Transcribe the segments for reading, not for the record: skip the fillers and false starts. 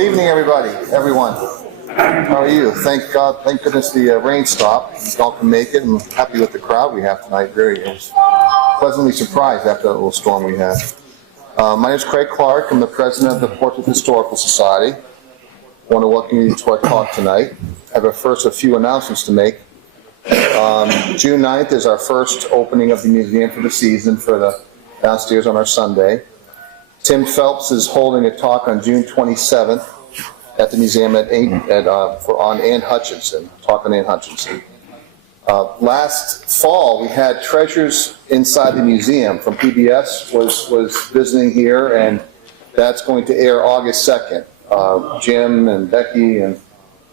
evening, everyone. How are you? Thank God, thank goodness the rain stopped. Y'all can make it. I'm happy with the crowd we have tonight. I was pleasantly surprised after that little storm we had. My name is Craig Clark. I'm the president of the Portrait Historical Society. I want to welcome you to our talk tonight. I have first a few announcements to make. June 9th is our first opening of the museum for the season for the downstairs on our Sunday. Tim Phelps is holding a talk on June 27th at the museum on Anne Hutchinson, talk on Anne Hutchinson. Last fall, we had Treasures Inside the Museum from PBS was visiting here, and that's going to air August 2nd. Jim and Becky and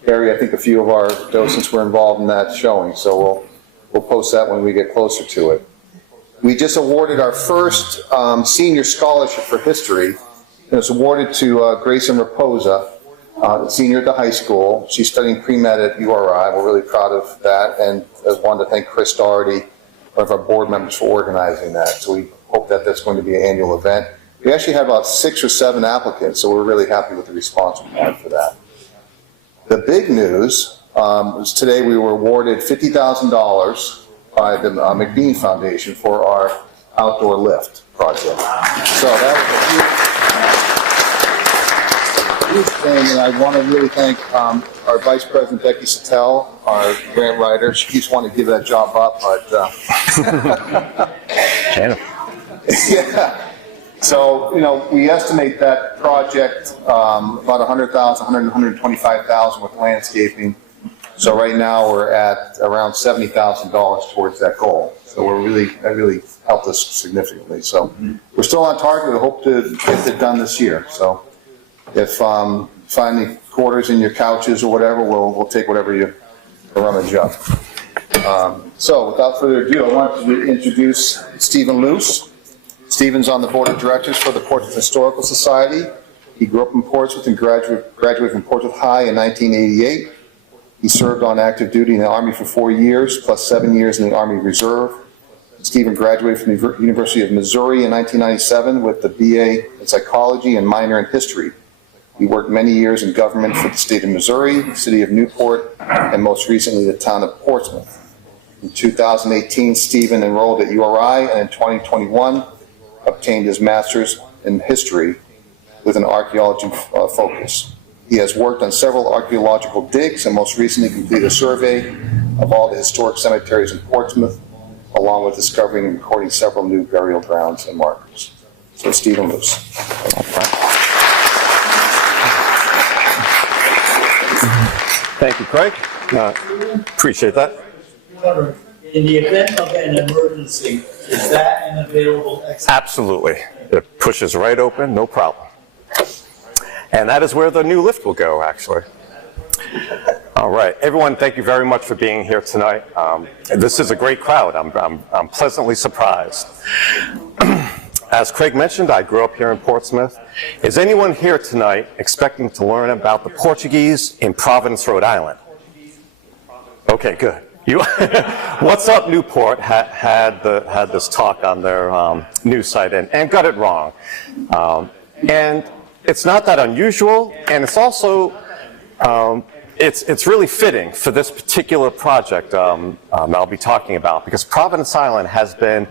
Barry, I think a few of our docents were involved in that showing, so we'll post that when we get closer to it. We just awarded our first senior scholarship for history. It was awarded to Grayson Raposa, senior at the high school. She's studying pre-med at URI. We're really proud of that, and I wanted to thank Chris Doherty, one of our board members, for organizing that. So we hope that that's going to be an annual event. We actually had about 6 or 7 applicants, so we're really happy with the response we had for that. The big news was today we were awarded $50,000 by the McBean Foundation for our outdoor lift project. So that was a huge thing, and I want to really thank our Vice President, Becky Sattel, our grant writer. She keeps wanting to give that job up, but yeah. So, we estimate that project about $100,000, $125,000 with landscaping. So right now we're at around $70,000 towards that goal. So that really helped us significantly. So we're still on target. We hope to get it done this year. So if you find any quarters in your couches or whatever, we'll take whatever you rummage up. So without further ado, I want to introduce Stephen Luce. Stephen's on the board of directors for the Portrait Historical Society. He grew up in Portsmouth and graduated from Portsmouth High in 1988. He served on active duty in the Army for 4 years, plus 7 years in the Army Reserve. Stephen graduated from the University of Missouri in 1997 with the BA in psychology and minor in history. He worked many years in government for the state of Missouri, the city of Newport, and most recently the town of Portsmouth. In 2018, Stephen enrolled at URI, and in 2021, obtained his master's in history with an archaeology focus. He has worked on several archaeological digs and most recently completed a survey of all the historic cemeteries in Portsmouth, along with discovering and recording several new burial grounds and markers. So, Stephen Luce. Thank you, Craig. Appreciate that. In the event of an emergency, is that an available exit? Absolutely. It pushes right open, no problem. And that is where the new lift will go, actually. All right, everyone, thank you very much for being here tonight. This is a great crowd. I'm pleasantly surprised. As Craig mentioned, I grew up here in Portsmouth. Is anyone here tonight expecting to learn about the Portuguese in Providence, Rhode Island? Okay, good. What's Up Newport had this talk on their news site and got it wrong. And it's not that unusual, and it's also it's really fitting for this particular project I'll be talking about, because Providence Island has been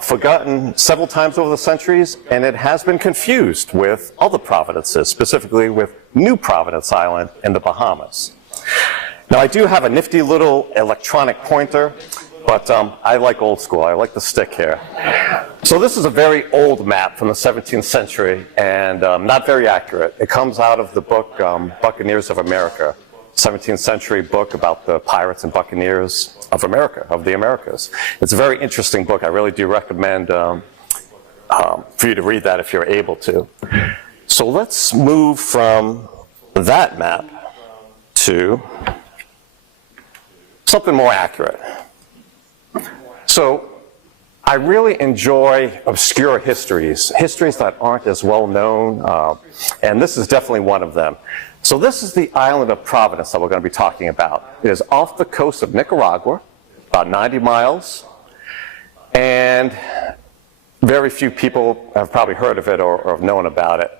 forgotten several times over the centuries, and it has been confused with other providences, specifically with New Providence Island in the Bahamas. Now, I do have a nifty little electronic pointer, but I like old school. I like the stick here. So this is a very old map from the 17th century, and not very accurate. It comes out of the book Buccaneers of America, 17th century book about the pirates and buccaneers of America, of the Americas. It's a very interesting book. I really do recommend for you to read that if you're able to. So let's move from that map to something more accurate. So I really enjoy obscure histories that aren't as well known, and this is definitely one of them. So this is the island of Providence that we're going to be talking about. It is off the coast of Nicaragua, about 90 miles, and very few people have probably heard of it or have known about it.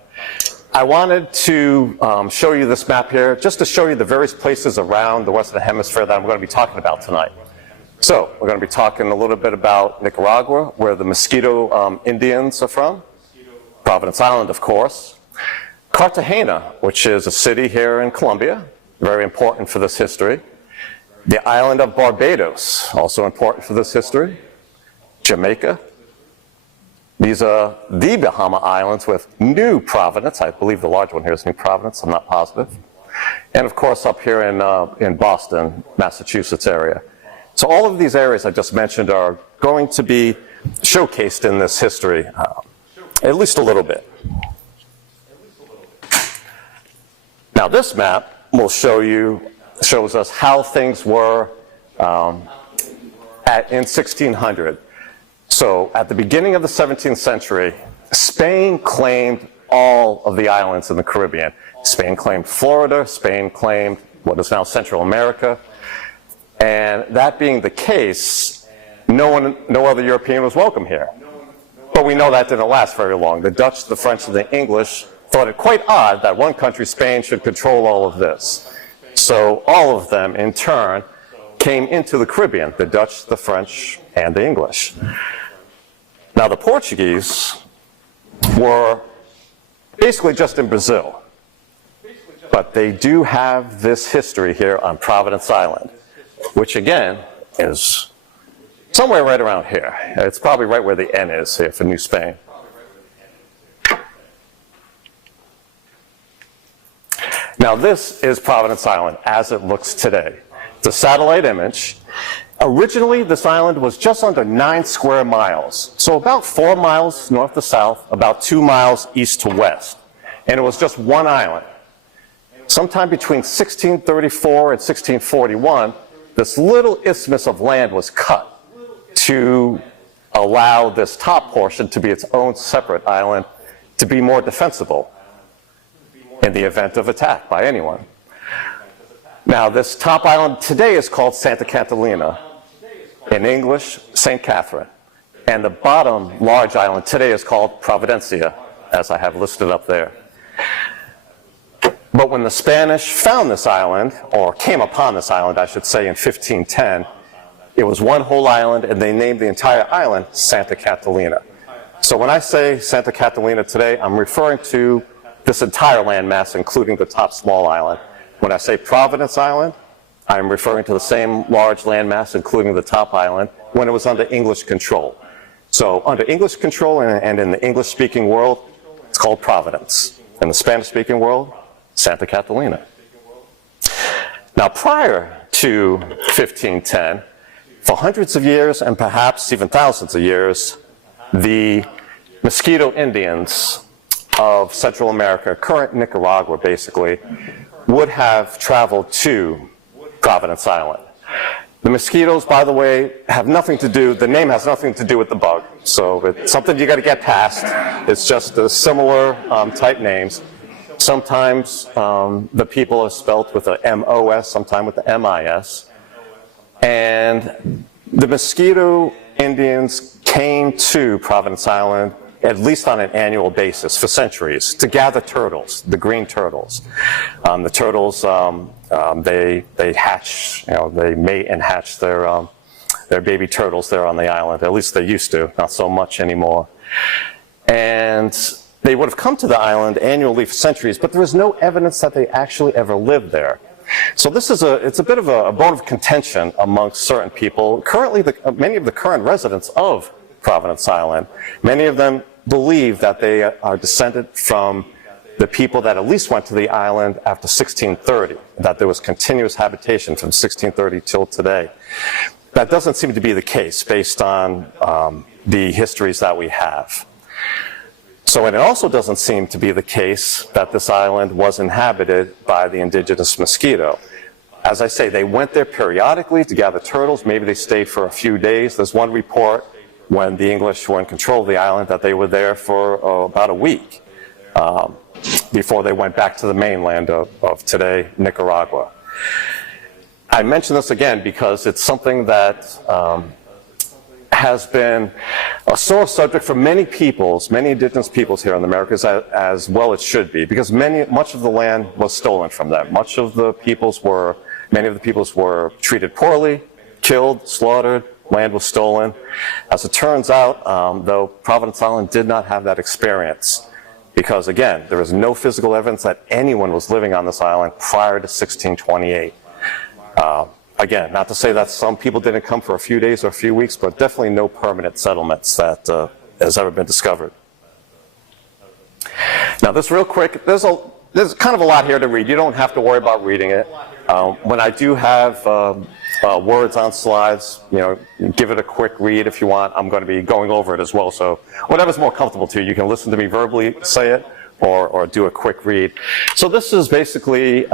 I wanted to show you this map here just to show you the various places around the Western Hemisphere that I'm going to be talking about tonight. So we're going to be talking a little bit about Nicaragua, where the Mosquito Indians are from. Providence Island, of course. Cartagena, which is a city here in Colombia, very important for this history. The island of Barbados, also important for this history. Jamaica. These are the Bahama Islands with New Providence. I believe the large one here is New Providence. I'm not positive. And of course up here in Boston, Massachusetts area. So all of these areas I just mentioned are going to be showcased in this history, at least a little bit. Now this map will shows us how things were in 1600. So at the beginning of the 17th century, Spain claimed all of the islands in the Caribbean. Spain claimed Florida, Spain claimed what is now Central America. And that being the case, no other European was welcome here. But we know that didn't last very long. The Dutch, the French, and the English thought it quite odd that one country, Spain, should control all of this. So all of them, in turn, came into the Caribbean, the Dutch, the French, and the English. Now the Portuguese were basically just in Brazil, but they do have this history here on Providence Island, which again is somewhere right around here. It's probably right where the N is here for New Spain. Now this is Providence Island as it looks today. It's a satellite image. Originally, this island was just under 9 square miles, so about 4 miles north to south, about 2 miles east to west. And it was just one island. Sometime between 1634 and 1641, this little isthmus of land was cut to allow this top portion to be its own separate island to be more defensible in the event of attack by anyone. Now, this top island today is called Santa Catalina. In English, St. Catherine. And the bottom large island today is called Providencia, as I have listed up there. But when the Spanish found this island, or came upon this island, I should say, in 1510, it was one whole island, and they named the entire island Santa Catalina. So when I say Santa Catalina today, I'm referring to this entire landmass, including the top small island. When I say Providence Island, I'm referring to the same large landmass, including the top island, when it was under English control. So under English control and in the English-speaking world, it's called Providence. In the Spanish-speaking world, Santa Catalina. Now prior to 1510, for hundreds of years and perhaps even thousands of years, the Mosquito Indians of Central America, current Nicaragua basically, would have traveled to Providence Island. The mosquitoes, by the way, have nothing to do, the name has nothing to do with the bug. So it's something you got to get past. It's just similar type names. Sometimes the people are spelt with a M-O-S, sometimes with the M-I-S. And the Mosquito Indians came to Providence Island at least on an annual basis for centuries to gather turtles, the green turtles. The turtles, they hatch, they mate and hatch their baby turtles there on the island. At least they used to, not so much anymore. And they would have come to the island annually for centuries, but there is no evidence that they actually ever lived there. So this is it's a bit of a bone of contention amongst certain people. Currently, many of the current residents of Providence Island, many of them believe that they are descended from the people that at least went to the island after 1630, that there was continuous habitation from 1630 till today. That doesn't seem to be the case based on the histories that we have. So and it also doesn't seem to be the case that this island was inhabited by the indigenous mosquito. As I say, they went there periodically to gather turtles. Maybe they stayed for a few days. There's one report when the English were in control of the island that they were there for about a week before they went back to the mainland of today, Nicaragua. I mention this again because it's something that has been a sore subject for many peoples, many indigenous peoples here in the Americas, as well it should be, because much of the land was stolen from them. Many of the peoples were treated poorly, killed, slaughtered, land was stolen. As it turns out, though, Providence Island did not have that experience, because again, there is no physical evidence that anyone was living on this island prior to 1628. Again, not to say that some people didn't come for a few days or a few weeks, but definitely no permanent settlements that has ever been discovered. Now, this real quick, there's kind of a lot here to read. You don't have to worry about reading it. When I do have words on slides, give it a quick read if you want. I'm going to be going over it as well, so whatever's more comfortable to you. You can listen to me verbally say it or do a quick read. So this is basically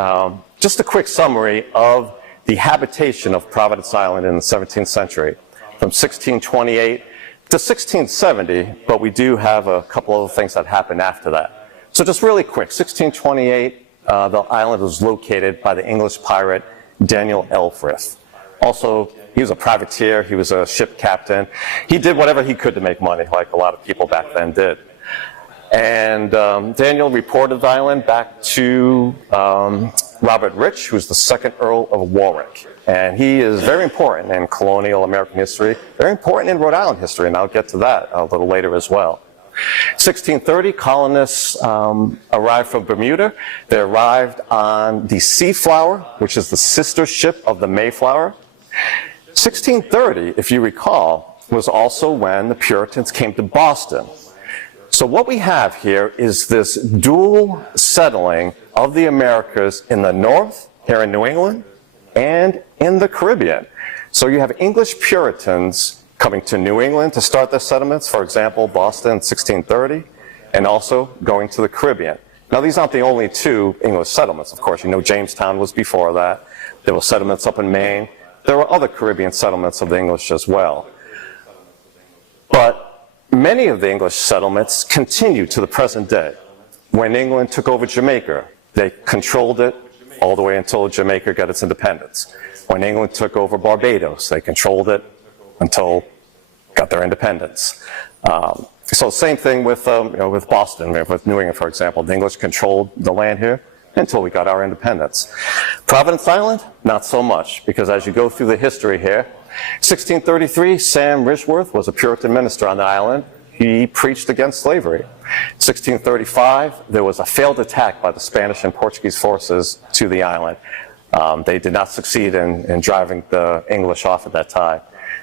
just a quick summary of the habitation of Providence Island in the 17th century, from 1628 to 1670, but we do have a couple of things that happened after that. So just really quick, 1628, the island was located by the English pirate Daniel Elfrith. Also, he was a privateer, he was a ship captain. He did whatever he could to make money, like a lot of people back then did. And Daniel reported the island back to Robert Rich, who's the second Earl of Warwick. And he is very important in colonial American history, very important in Rhode Island history, and I'll get to that a little later as well. 1630, colonists arrived from Bermuda. They arrived on the Seaflower, which is the sister ship of the Mayflower. 1630, if you recall, was also when the Puritans came to Boston. So what we have here is this dual settling of the Americas in the north, here in New England, and in the Caribbean. So you have English Puritans coming to New England to start their settlements, for example, Boston in 1630, and also going to the Caribbean. Now, these aren't the only two English settlements. Of course, Jamestown was before that. There were settlements up in Maine. There were other Caribbean settlements of the English as well. But many of the English settlements continue to the present day. When England took over Jamaica, they controlled it all the way until Jamaica got its independence. When England took over Barbados, they controlled it until got their independence. So same thing with Boston, with New England, for example. The English controlled the land here until we got our independence. Providence Island, not so much, because as you go through the history here, 1633, Sam Rishworth was a Puritan minister on the island. He preached against slavery. 1635, there was a failed attack by the Spanish and Portuguese forces to the island. They did not succeed in driving the English off at that time.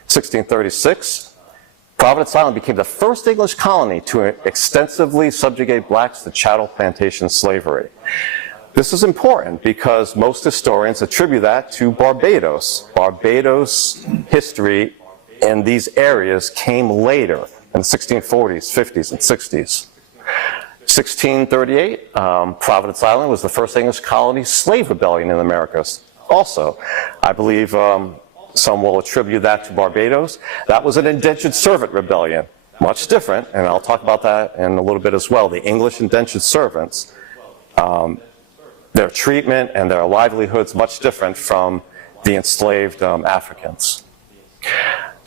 1636, Providence Island became the first English colony to extensively subjugate blacks to chattel plantation slavery. This is important because most historians attribute that to Barbados. Barbados history in these areas came later, in the 1640s, 50s, and 60s. 1638, Providence Island was the first English colony slave rebellion in the Americas. Also, I believe some will attribute that to Barbados. That was an indentured servant rebellion, much different, and I'll talk about that in a little bit as well. The English indentured servants, their treatment and their livelihoods much different from the enslaved Africans.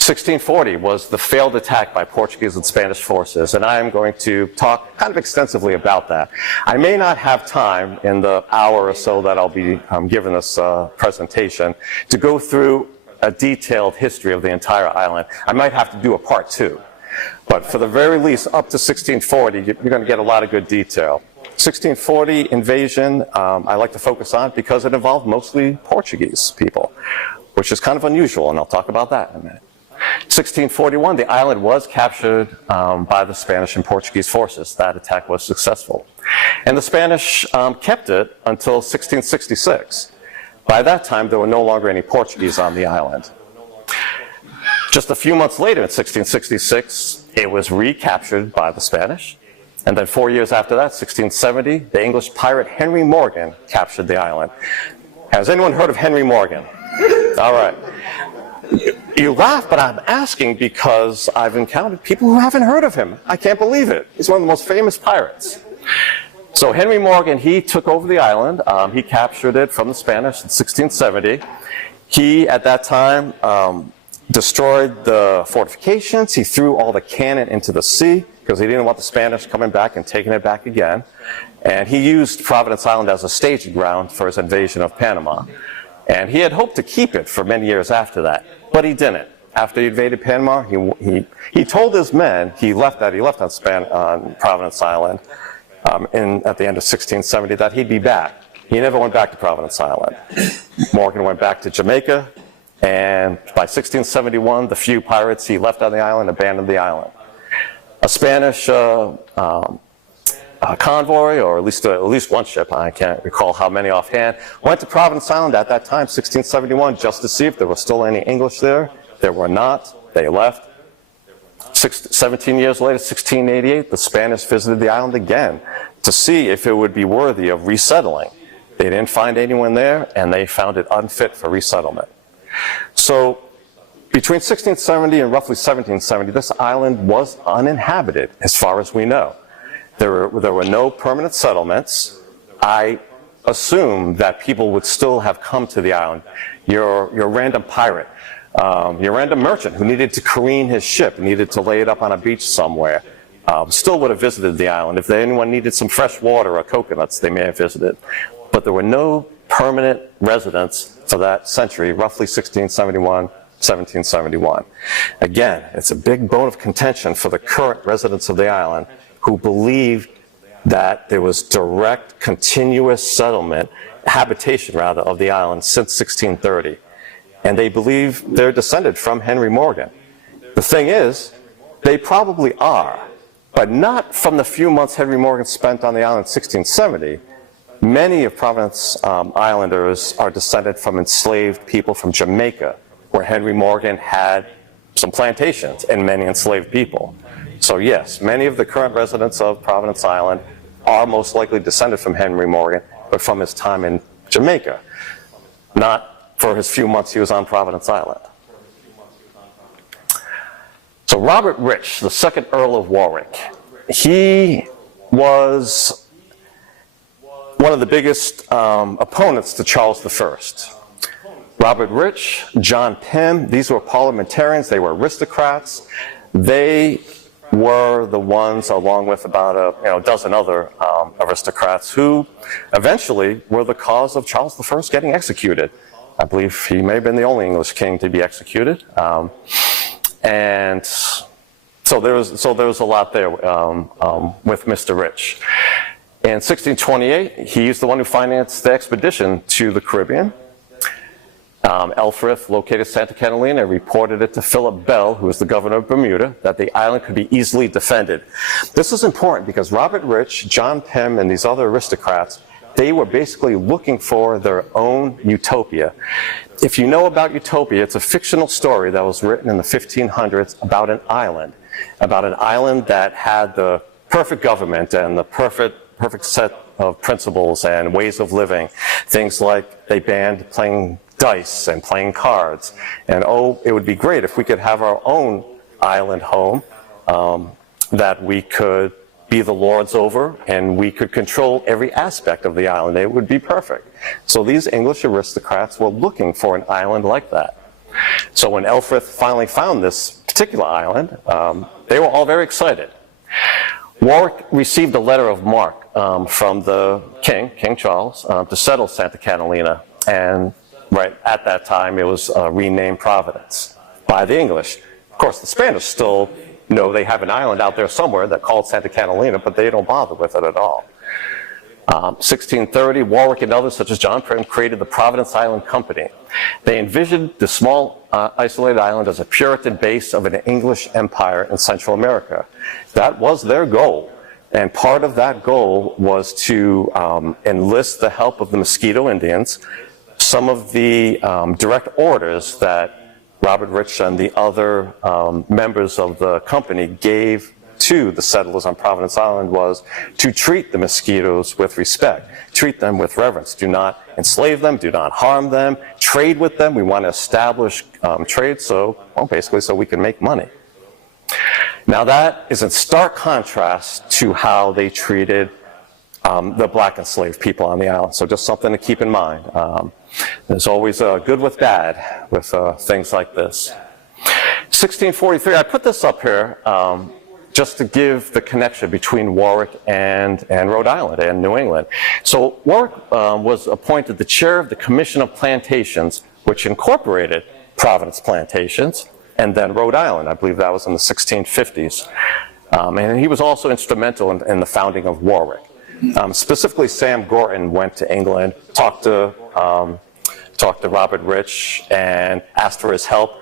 1640 was the failed attack by Portuguese and Spanish forces, and I am going to talk kind of extensively about that. I may not have time in the hour or so that I'll be giving this presentation to go through a detailed history of the entire island. I might have to do a part 2, but for the very least up to 1640, you're going to get a lot of good detail. 1640 invasion, I like to focus on because it involved mostly Portuguese people, which is kind of unusual, and I'll talk about that in a minute. 1641, the island was captured by the Spanish and Portuguese forces. That attack was successful. And the Spanish kept it until 1666. By that time, there were no longer any Portuguese on the island. Just a few months later, in 1666, it was recaptured by the Spanish. And then 4 years after that, 1670, the English pirate Henry Morgan captured the island. Has anyone heard of Henry Morgan? All right. You laugh, but I'm asking because I've encountered people who haven't heard of him. I can't believe it. He's one of the most famous pirates. So Henry Morgan, he took over the island. He captured it from the Spanish in 1670. He, at that time, destroyed the fortifications. He threw all the cannon into the sea because he didn't want the Spanish coming back and taking it back again. And he used Providence Island as a staging ground for his invasion of Panama. And he had hoped to keep it for many years after that, but he didn't. After he invaded Panama, he told his men he left on Providence Island at the end of 1670 that he'd be back. He never went back to Providence Island. Morgan went back to Jamaica, and by 1671, the few pirates he left on the island abandoned the island. A Spanish convoy, or at least one ship, I can't recall how many offhand, went to Providence Island at that time, 1671, just to see if there was still any English there. There were not. They left. 17 years later, 1688, the Spanish visited the island again to see if it would be worthy of resettling. They didn't find anyone there, and they found it unfit for resettlement. So between 1670 and roughly 1770, this island was uninhabited, as far as we know. There were no permanent settlements. I assume that people would still have come to the island. Your random pirate, your random merchant who needed to careen his ship, needed to lay it up on a beach somewhere, still would have visited the island. If anyone needed some fresh water or coconuts, they may have visited. But there were no permanent residents for that century, roughly 1671, 1771. Again, it's a big bone of contention for the current residents of the island who believed that there was direct, continuous settlement, habitation rather, of the island since 1630. And they believe they're descended from Henry Morgan. The thing is, they probably are, but not from the few months Henry Morgan spent on the island in 1670. Many of Providence Islanders are descended from enslaved people from Jamaica, where Henry Morgan had some plantations and many enslaved people. So yes, many of the current residents of Providence Island are most likely descended from Henry Morgan, but from his time in Jamaica, not for his few months he was on Providence Island. So Robert Rich, the second Earl of Warwick, he was one of the biggest opponents to Charles I. Robert Rich, John Pym, these were parliamentarians, they were aristocrats. They were the ones, along with about a dozen other aristocrats, who eventually were the cause of Charles I getting executed. I believe he may have been the only English king to be executed. And so there was a lot there with Mr. Rich. In 1628, he's the one who financed the expedition to the Caribbean. Elfrith located Santa Catalina, reported it to Philip Bell, who was the governor of Bermuda, that the island could be easily defended. This is important because Robert Rich, John Pym, and these other aristocrats, they were basically looking for their own utopia. If you know about utopia, it's a fictional story that was written in the 1500s about an island that had the perfect government and the perfect set of principles and ways of living. Things like they banned playing dice and playing cards. And it would be great if we could have our own island home that we could be the lords over, and we could control every aspect of the island. It would be perfect. So these English aristocrats were looking for an island like that. So when Elfrith finally found this particular island, they were all very excited. Warwick received a letter of marque from the King Charles, to settle Santa Catalina, and right at that time it was renamed Providence by the English. Of course, the Spanish still know they have an island out there somewhere that's called Santa Catalina, but they don't bother with it at all. 1630, Warwick and others, such as John Pym, created the Providence Island Company. They envisioned the small isolated island as a Puritan base of an English empire in Central America. That was their goal. And part of that goal was to enlist the help of the Mosquito Indians. Some of the direct orders that Robert Rich and the other members of the company gave to the settlers on Providence Island was to treat the mosquitoes with respect, treat them with reverence, do not enslave them, do not harm them, trade with them. We want to establish trade basically so we can make money. Now that is in stark contrast to how they treated the black enslaved people on the island. So just something to keep in mind. There's always good with bad with things like this. 1643, I put this up here just to give the connection between Warwick and Rhode Island and New England. So Warwick was appointed the chair of the Commission of Plantations, which incorporated Providence plantations, and then Rhode Island. I believe that was in the 1650s. And he was also instrumental in the founding of Warwick. Specifically, Sam Gorton went to England, talked to Robert Rich and asked for his help,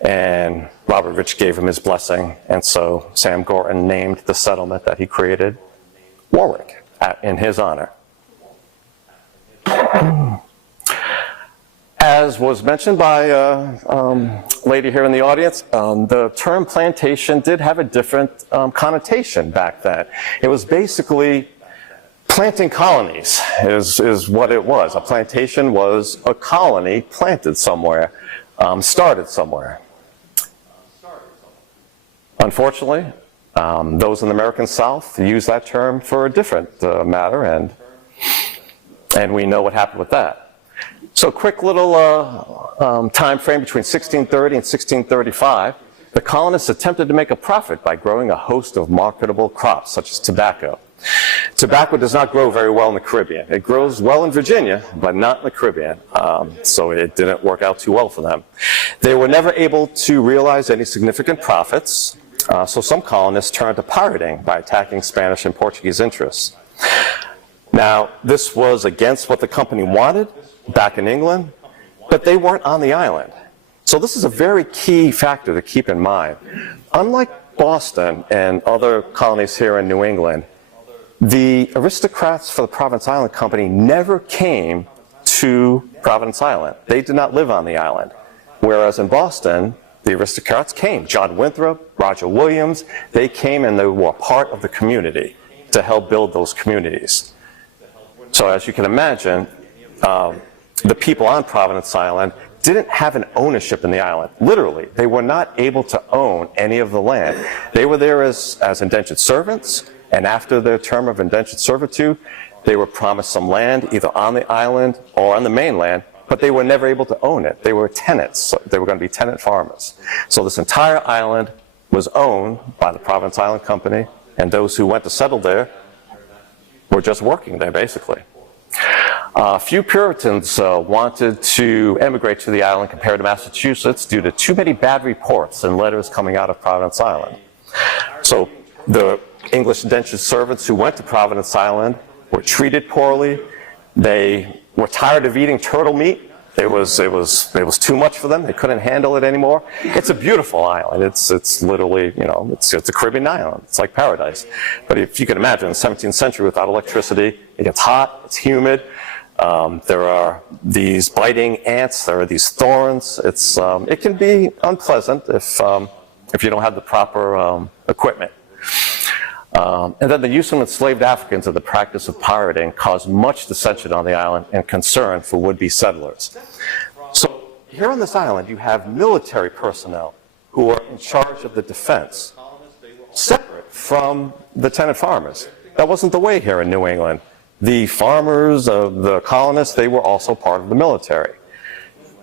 and Robert Rich gave him his blessing, and so Sam Gorton named the settlement that he created Warwick in his honor. As was mentioned by a lady here in the audience, the term plantation did have a different connotation back then. It was basically planting colonies is what it was. A plantation was a colony planted somewhere, started somewhere. Unfortunately, those in the American South use that term for a different matter, and we know what happened with that. So quick little time frame between 1630 and 1635. The colonists attempted to make a profit by growing a host of marketable crops, such as tobacco. Tobacco does not grow very well in the Caribbean. It grows well in Virginia, but not in the Caribbean. So it didn't work out too well for them. They were never able to realize any significant profits. So some colonists turned to pirating by attacking Spanish and Portuguese interests. Now, this was against what the company wanted back in England, but they weren't on the island. So this is a very key factor to keep in mind. Unlike Boston and other colonies here in New England, the aristocrats for the Providence Island Company never came to Providence Island. They did not live on the island. Whereas in Boston, the aristocrats came. John Winthrop, Roger Williams, they came and they were part of the community to help build those communities. So as you can imagine, the people on Providence Island didn't have an ownership in the island. Literally, they were not able to own any of the land. They were there as indentured servants, and after their term of indentured servitude, they were promised some land either on the island or on the mainland, but they were never able to own it. They were tenants. So they were going to be tenant farmers. So this entire island was owned by the Providence Island Company, and those who went to settle there were just working there, basically. A few Puritans wanted to emigrate to the island compared to Massachusetts due to too many bad reports and letters coming out of Providence Island. So the English indentured servants who went to Providence Island were treated poorly. They were tired of eating turtle meat. It was too much for them. They couldn't handle it anymore. It's a beautiful island. It's literally, you know, it's a Caribbean island. It's like paradise. But if you can imagine, in the 17th century without electricity, it gets hot, it's humid. There are these biting ants. There are these thorns. It can be unpleasant if you don't have the proper equipment. And then the use of enslaved Africans and the practice of pirating caused much dissension on the island and concern for would-be settlers. So here on this island, you have military personnel who are in charge of the defense, separate from the tenant farmers. That wasn't the way here in New England. The farmers, the colonists, they were also part of the military.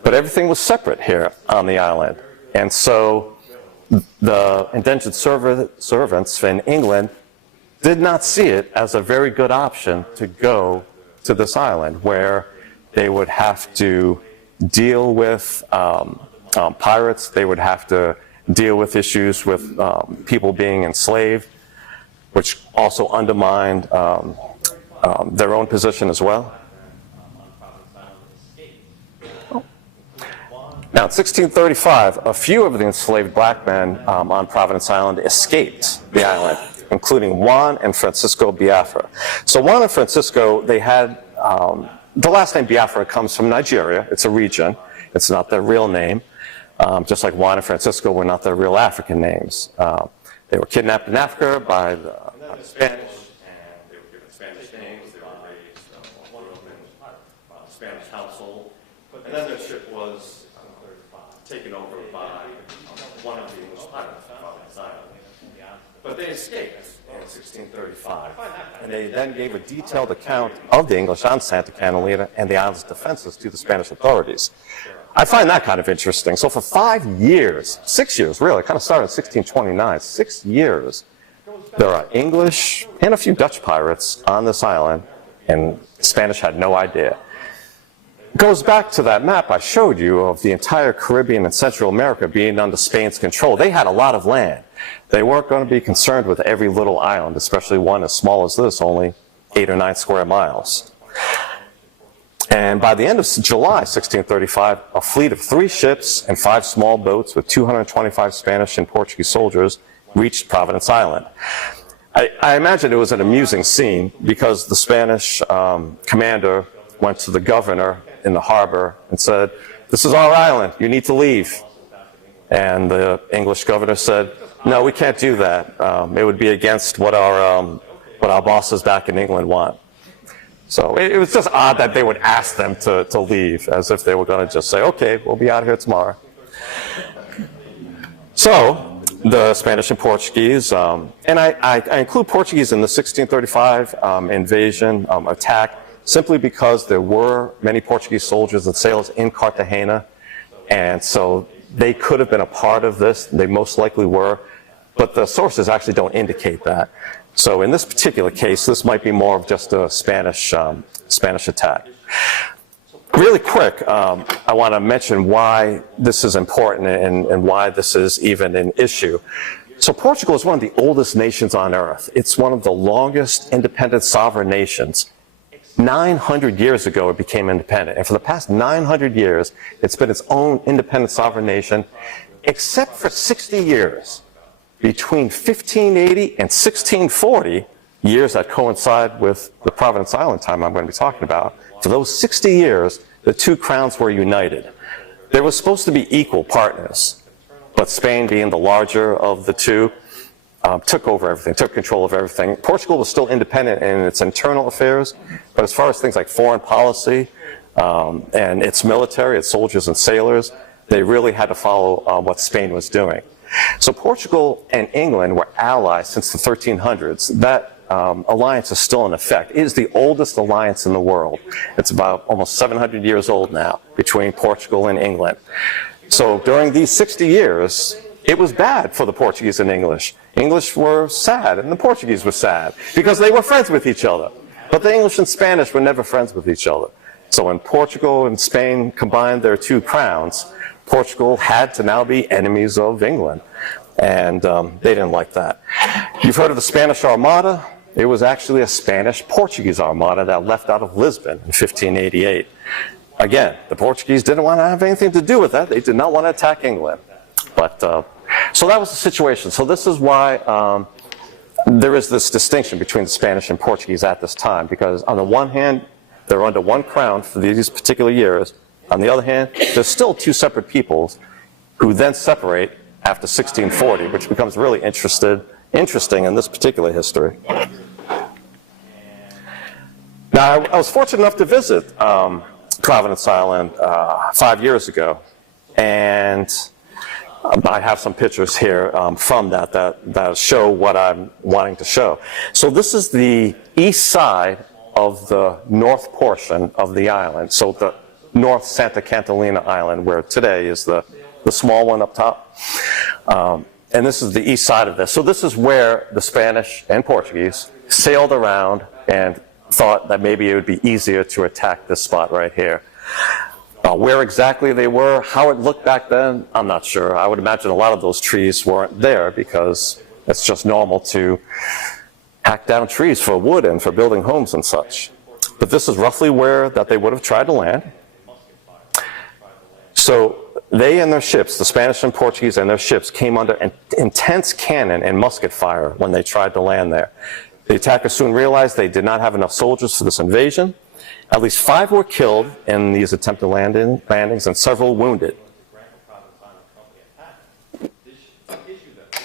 But everything was separate here on the island. And so the indentured servants in England did not see it as a very good option to go to this island where they would have to deal with pirates, they would have to deal with issues with people being enslaved, which also undermined their own position as well. Now, in 1635, a few of the enslaved black men on Providence Island escaped the island, including Juan and Francisco Biafra. So Juan and Francisco, they had, the last name Biafra comes from Nigeria. It's a region. It's not their real name. Just like Juan and Francisco were not their real African names. They were kidnapped in Africa by the Spanish, and they were given Spanish names. They were raised in a Spanish household. And then their ship was taken over by one of the English pirates from Providence Island. But they escaped in 1635, and they then gave a detailed account of the English on Santa Catalina and the island's defenses to the Spanish authorities. I find that kind of interesting. So for 5 years, 6 years really, it kind of started in 1629, 6 years, there are English and a few Dutch pirates on this island, and the Spanish had no idea. It goes back to that map I showed you of the entire Caribbean and Central America being under Spain's control. They had a lot of land. They weren't going to be concerned with every little island, especially one as small as this, only 8 or 9 square miles. And by the end of July 1635, a fleet of 3 ships and 5 small boats with 225 Spanish and Portuguese soldiers reached Providence Island. I imagine it was an amusing scene because the Spanish commander went to the governor in the harbor and said, "This is our island, you need to leave." And the English governor said, "No, we can't do that. It would be against what our bosses back in England want." So it was just odd that they would ask them to leave, as if they were going to just say, "Okay, we'll be out here tomorrow." So the Spanish and Portuguese, and I include Portuguese in the 1635 invasion attack, simply because there were many Portuguese soldiers and sailors in Cartagena, and so they could have been a part of this. They most likely were, but the sources actually don't indicate that. So in this particular case, this might be more of just a Spanish attack. Really quick, I want to mention why this is important and why this is even an issue. So Portugal is one of the oldest nations on earth. It's one of the longest independent sovereign nations. 900 years ago it became independent, and for the past 900 years it's been its own independent sovereign nation, except for 60 years between 1580 and 1640, years that coincide with the Providence Island time I'm going to be talking about. For those 60 years, the 2 crowns were united. They were supposed to be equal partners, but Spain, being the larger of the 2, took over everything, took control of everything. Portugal was still independent in its internal affairs, but as far as things like foreign policy and its military, its soldiers and sailors, they really had to follow what Spain was doing. So Portugal and England were allies since the 1300s. That alliance is still in effect. It is the oldest alliance in the world. It's about almost 700 years old now between Portugal and England. So during these 60 years, it was bad for the Portuguese and English. English were sad and the Portuguese were sad because they were friends with each other. But the English and Spanish were never friends with each other. So when Portugal and Spain combined their 2 crowns, Portugal had to now be enemies of England. And they didn't like that. You've heard of the Spanish Armada. It was actually a Spanish-Portuguese Armada that left out of Lisbon in 1588. Again, the Portuguese didn't want to have anything to do with that. They did not want to attack England. But so that was the situation. So this is why there is this distinction between the Spanish and Portuguese at this time, because on the one hand, they're under 1 crown for these particular years. On the other hand, there's still 2 separate peoples who then separate after 1640, which becomes really interesting in this particular history. Now, I was fortunate enough to visit Providence Island 5 years ago, and I have some pictures here from that show what I'm wanting to show. So this is the east side of the north portion of the island. So the North Santa Catalina Island, where today is the small one up top. And this is the east side of this. So this is where the Spanish and Portuguese sailed around and thought that maybe it would be easier to attack this spot right here. Where exactly they were, how it looked back then, I'm not sure. I would imagine a lot of those trees weren't there because it's just normal to hack down trees for wood and for building homes and such. But this is roughly where that they would have tried to land. So they and their ships, the Spanish and Portuguese and their ships, came under intense cannon and musket fire when they tried to land there. The attackers soon realized they did not have enough soldiers for this invasion. At least 5 were killed in these attempted landings and several wounded.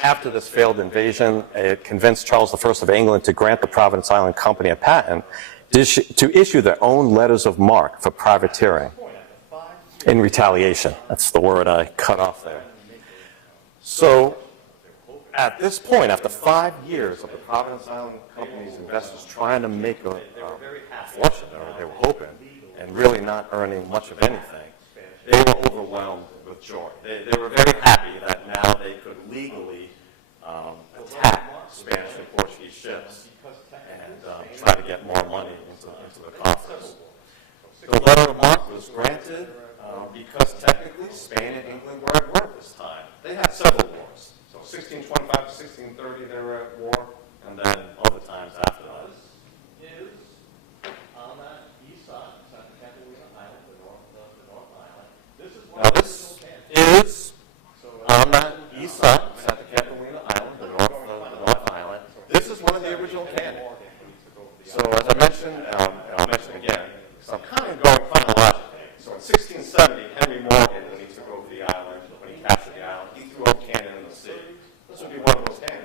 After this failed invasion, it convinced Charles I of England to grant the Providence Island Company a patent to issue their own letters of marque for privateering. In retaliation. That's the word I cut off there. So at this point, after 5 years of the Providence Island Company's investors trying to make a fortune, or they were hoping, and really not earning much of anything, they were overwhelmed with joy. They were very happy that now they could legally attack Spanish and Portuguese ships and try to get more money into the coffers. The letter of marque was granted because technically Spain and England were at war at this time. They had several wars. So 1625 to 1630 they were at war, and then other times after that. This is on that east side, Santa Catalina Island, the North Island. Now this is on that east side, Santa Catalina Island, the North Island. This is one of the original cannon. So as I mentioned, I'll mention again, so I'm kind of going chronologically. So in 1670, Henry Morgan, when he took over the island, when he captured the island, he threw a cannon in the sea. This would be one of those cannons.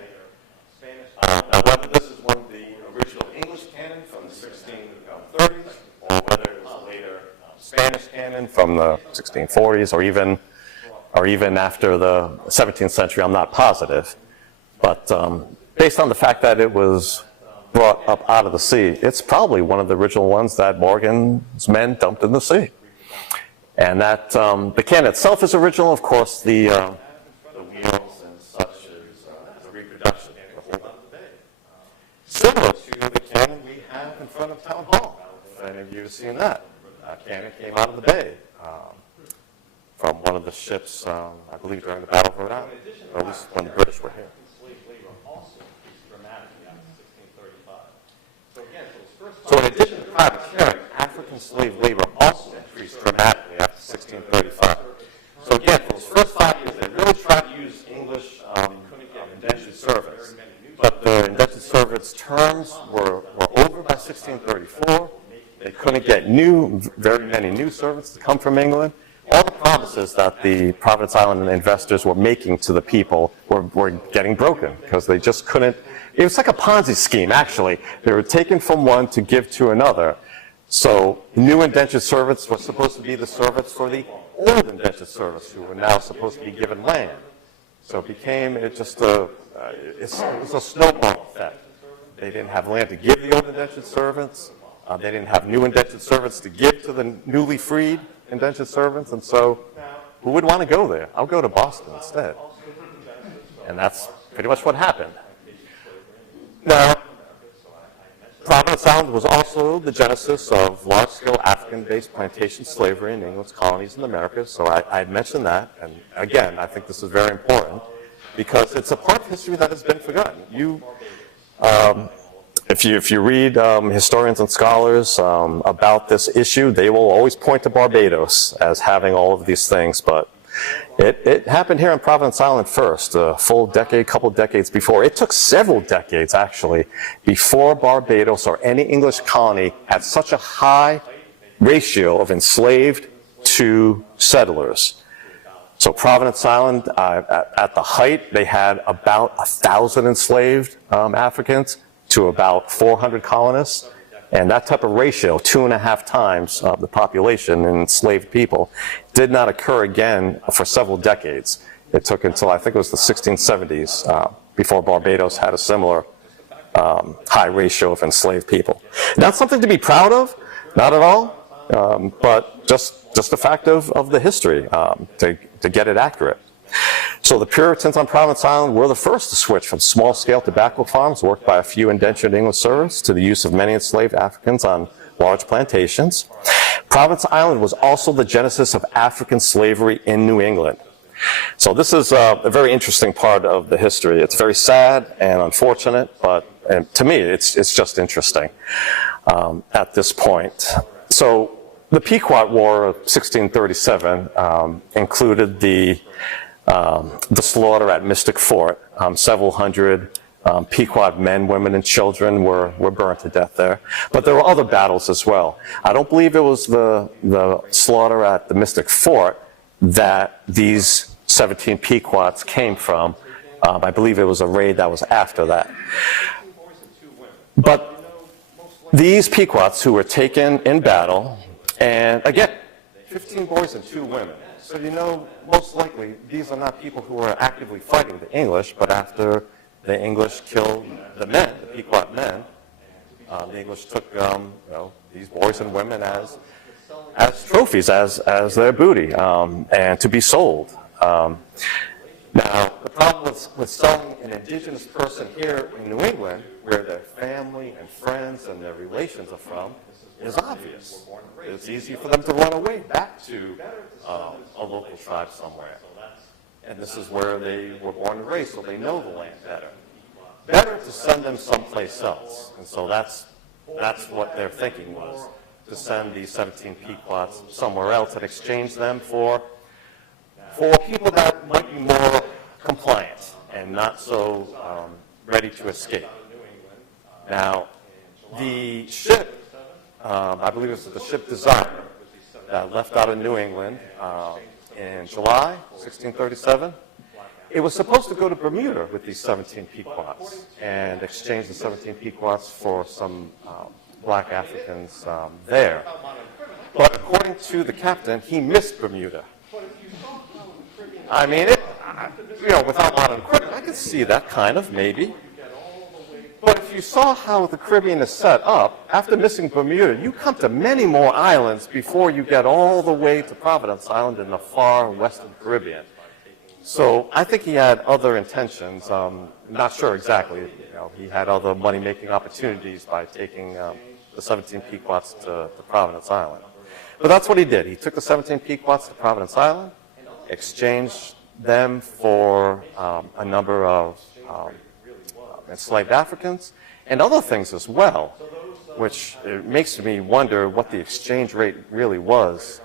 Now whether this is one of the original English cannon from the 1630s, or whether it was a later Spanish cannon from the 1640s, or even after the 17th century, I'm not positive. But based on the fact that it was brought up out of the sea, it's probably one of the original ones that Morgan's men dumped in the sea. And that the cannon itself is original. Of course, the wheels and such is a reproduction. Similar to the cannon we have in front of Town Hall. If any of you have seen that. That cannon came out of the bay from one of the ships, I believe, during the Battle of Rhode Island, or at least when the British were here. So in addition to privateering, African slave labor also increased dramatically after 1635. So again, for those first 5 years, they really tried to use English indentured servants. But the indentured servants' terms were over by 1634. They couldn't get very many new servants to come from England. All the promises that the Providence Island investors were making to the people were getting broken because they just couldn't. It was like a Ponzi scheme, actually. They were taken from one to give to another. So new indentured servants were supposed to be the servants for the old indentured servants who were now supposed to be given land. So it became it was a snowball effect. They didn't have land to give the old indentured servants. They didn't have new indentured servants to give to the newly freed indentured servants. And so who would want to go there? I'll go to Boston instead. And that's pretty much what happened. Now, Providence Island was also the genesis of large-scale African-based plantation slavery in England's colonies in the Americas, so I had mentioned that, and again, I think this is very important, because it's a part of history that has been forgotten. If you read historians and scholars about this issue, they will always point to Barbados as having all of these things, but it happened here on Providence Island first, a full decade, couple decades before. It took several decades, actually, before Barbados or any English colony had such a high ratio of enslaved to settlers. So Providence Island, at the height, they had about 1,000 enslaved Africans to about 400 colonists. And that type of ratio, 2.5 times the population in enslaved people, did not occur again for several decades. It took until, I think it was the 1670s, before Barbados had a similar high ratio of enslaved people. Not something to be proud of, not at all, but just a fact of the history to get it accurate. So the Puritans on Providence Island were the first to switch from small-scale tobacco farms worked by a few indentured English servants to the use of many enslaved Africans on large plantations. Providence Island was also the genesis of African slavery in New England. So this is a very interesting part of the history. It's very sad and unfortunate, but to me, it's just interesting at this point. So the Pequot War of 1637 included the slaughter at Mystic Fort. Several hundred Pequot men, women, and children were burned to death there. But there were other battles as well. I don't believe it was the slaughter at the Mystic Fort that these 17 Pequots came from. I believe it was a raid that was after that. But these Pequots who were taken in battle, and again, 15 boys and 2 women. So you know, most likely, these are not people who are actively fighting the English, but after the English killed the men, the Pequot men, the English took these boys and women as as trophies, as their booty, and to be sold. Now, the problem with selling an indigenous person here in New England, where their family and friends and their relations are from, is obvious. It's easy for them to run away back to a local tribe somewhere. And this is where they were born and raised, so they know the land better. Better to send them someplace else. And so that's what their thinking was, to send these 17 Pequots somewhere else and exchange them for people that might be more compliant and not so ready to escape. Now, the ship, I believe it was the ship Desire, that left out of New England in July 1637. It was supposed to go to Bermuda with these 17 Pequots and exchange the 17 Pequots for some black Africans there. But according to the captain, he missed Bermuda. I mean, without modern equipment, I could see that kind of, maybe. But if you saw how the Caribbean is set up, after missing Bermuda, you come to many more islands before you get all the way to Providence Island in the far western Caribbean. So I think he had other intentions. Not sure exactly. He had other money-making opportunities by taking the 17 Pequots to Providence Island. But that's what he did. He took the 17 Pequots to Providence Island, exchanged them for a number of enslaved Africans and other things as well, which it makes me wonder what the exchange rate really was.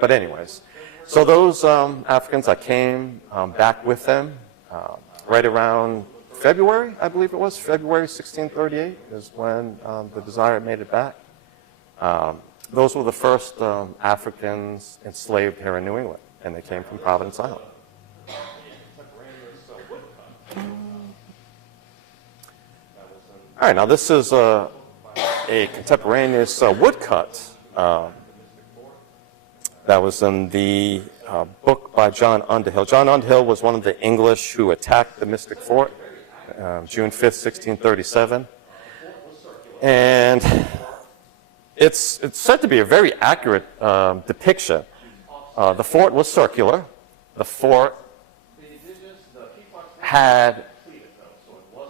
But anyways, so those Africans, I came back with them right around February, I believe it was, February 1638 is when the Desire made it back. Those were the first Africans enslaved here in New England, and they came from Providence Island. All right, now this is a contemporaneous woodcut that was in the book by John Underhill. John Underhill was one of the English who attacked the Mystic Fort, June 5th, 1637. And it's said to be a very accurate depiction. The fort was circular. The fort had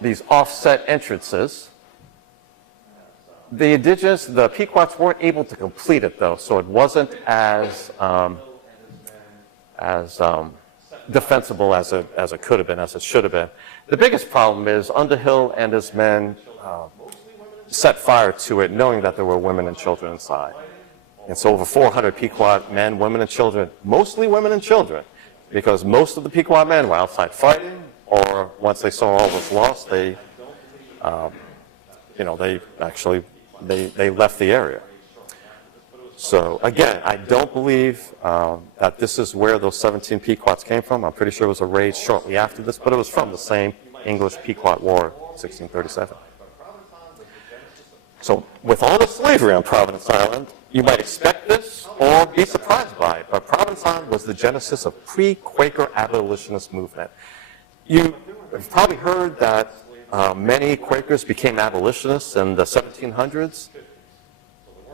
these offset entrances. The Pequots weren't able to complete it though, so it wasn't as defensible as it could have been, as it should have been. The biggest problem is Underhill and his men set fire to it, knowing that there were women and children inside. And so over 400 Pequot men, women and children, mostly women and children, because most of the Pequot men were outside fighting, or once they saw all was lost, they left the area. So again, I don't believe that this is where those 17 Pequots came from. I'm pretty sure it was a raid shortly after this, but it was from the same English Pequot War, 1637. So with all the slavery on Providence Island, you might expect this or be surprised by it, but Providence Island was the genesis of pre-Quaker abolitionist movement. You've probably heard that many Quakers became abolitionists in the 1700s,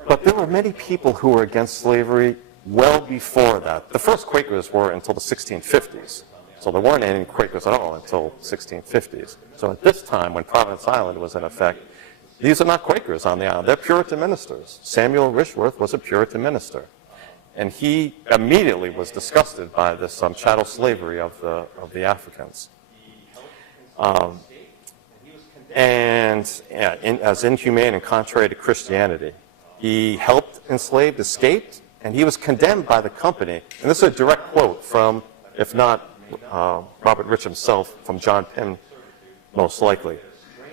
but there were many people who were against slavery well before that. The first Quakers were until the 1650s, so there weren't any Quakers at all until 1650s. So at this time, when Providence Island was in effect, these are not Quakers on the island. They're Puritan ministers. Samuel Rishworth was a Puritan minister, and he immediately was disgusted by this chattel slavery of the Africans. As inhumane and contrary to Christianity. He helped enslaved, escaped, and he was condemned by the company. And this is a direct quote from, if not Robert Rich himself, from John Pym, most likely,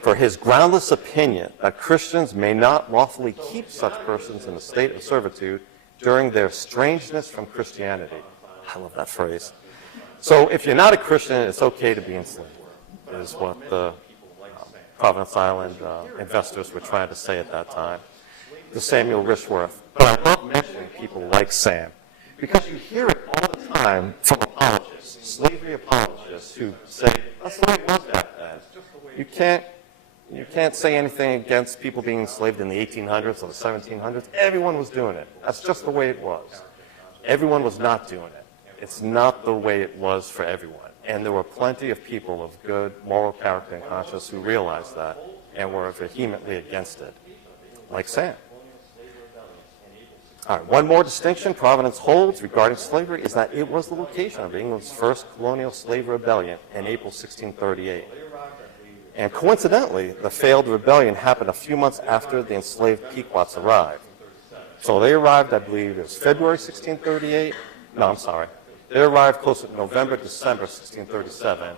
for his groundless opinion that Christians may not lawfully keep such persons in a state of servitude during their strangeness from Christianity. I love that phrase. So if you're not a Christian, it's okay to be enslaved, is what the Providence Island investors were trying to say at that time to Samuel Rishworth. But I love mentioning people like Sam, because you hear it all the time from apologists, slavery apologists, who say, that's the way it was back then. You can't You can't say anything against people being enslaved in the 1800s or the 1700s. Everyone was doing it. That's just the way it was. Everyone was not doing it. It's not the way it was for everyone. And there were plenty of people of good moral character and conscience who realized that and were vehemently against it, like Sam. All right, one more distinction Providence holds regarding slavery is that it was the location of England's first colonial slave rebellion in April 1638. And coincidentally, the failed rebellion happened a few months after the enslaved Pequots arrived. So they arrived, I believe, it was February 1638. No, I'm sorry. They arrived close to November, December 1637,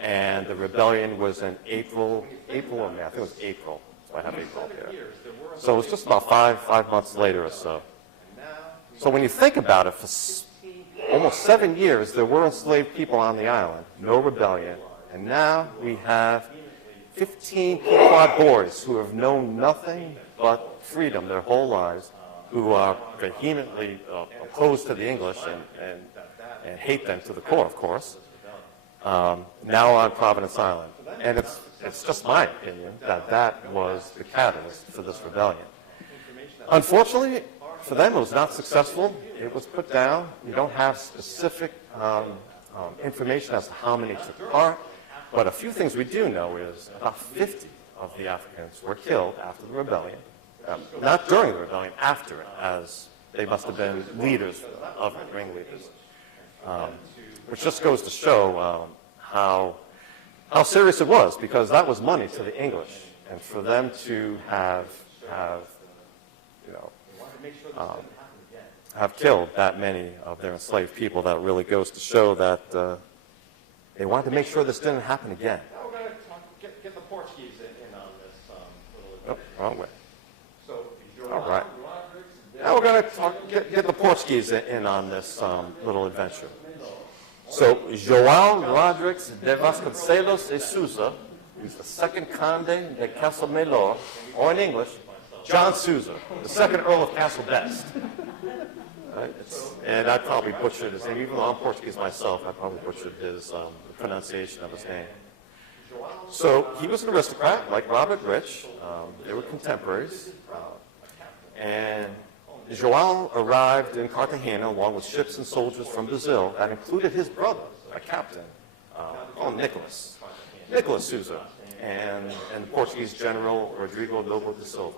and the rebellion was in April or May. I think it was April. So I have April here. So it was just about five months later or so. So when you think about it, for almost 7 years, there were enslaved people on the island, no rebellion, and now we have 15 Pequot boys who have known nothing but freedom their whole lives, who are vehemently opposed to the English and hate them to the core, of course, now on Providence Island. And it's just my opinion that that was the catalyst for this rebellion. Unfortunately, for them, it was not successful. It was put down. We don't have specific information as to how many took part, but a few things we do know is about 50 of the Africans were killed after the rebellion. Not during the rebellion, after it, as they must have been leaders of it, ringleaders. Which just goes to show how serious it was, because that was money to the English, and for them to have killed that many of their enslaved people, that really goes to show that they wanted to make sure this didn't happen again. Now we're going to get the Portuguese in on this little Oh, wrong way. So, All right. Now we're going to get the Portuguese in on this little adventure. So, João Rodrigues de Vasconcelos e Sousa, who's the second Conde de Castle Melor, or in English, John Sousa, the second Earl of Castle Best. Right? And I probably butchered his name, even though I'm Portuguese myself, I probably butchered his pronunciation of his name. So he was an aristocrat, like Robert Rich. They were contemporaries. And João arrived in Cartagena along with ships and soldiers from Brazil that included his brother, a captain, called Nicholas Sousa, and the Portuguese general Rodrigo Lobo de Silva.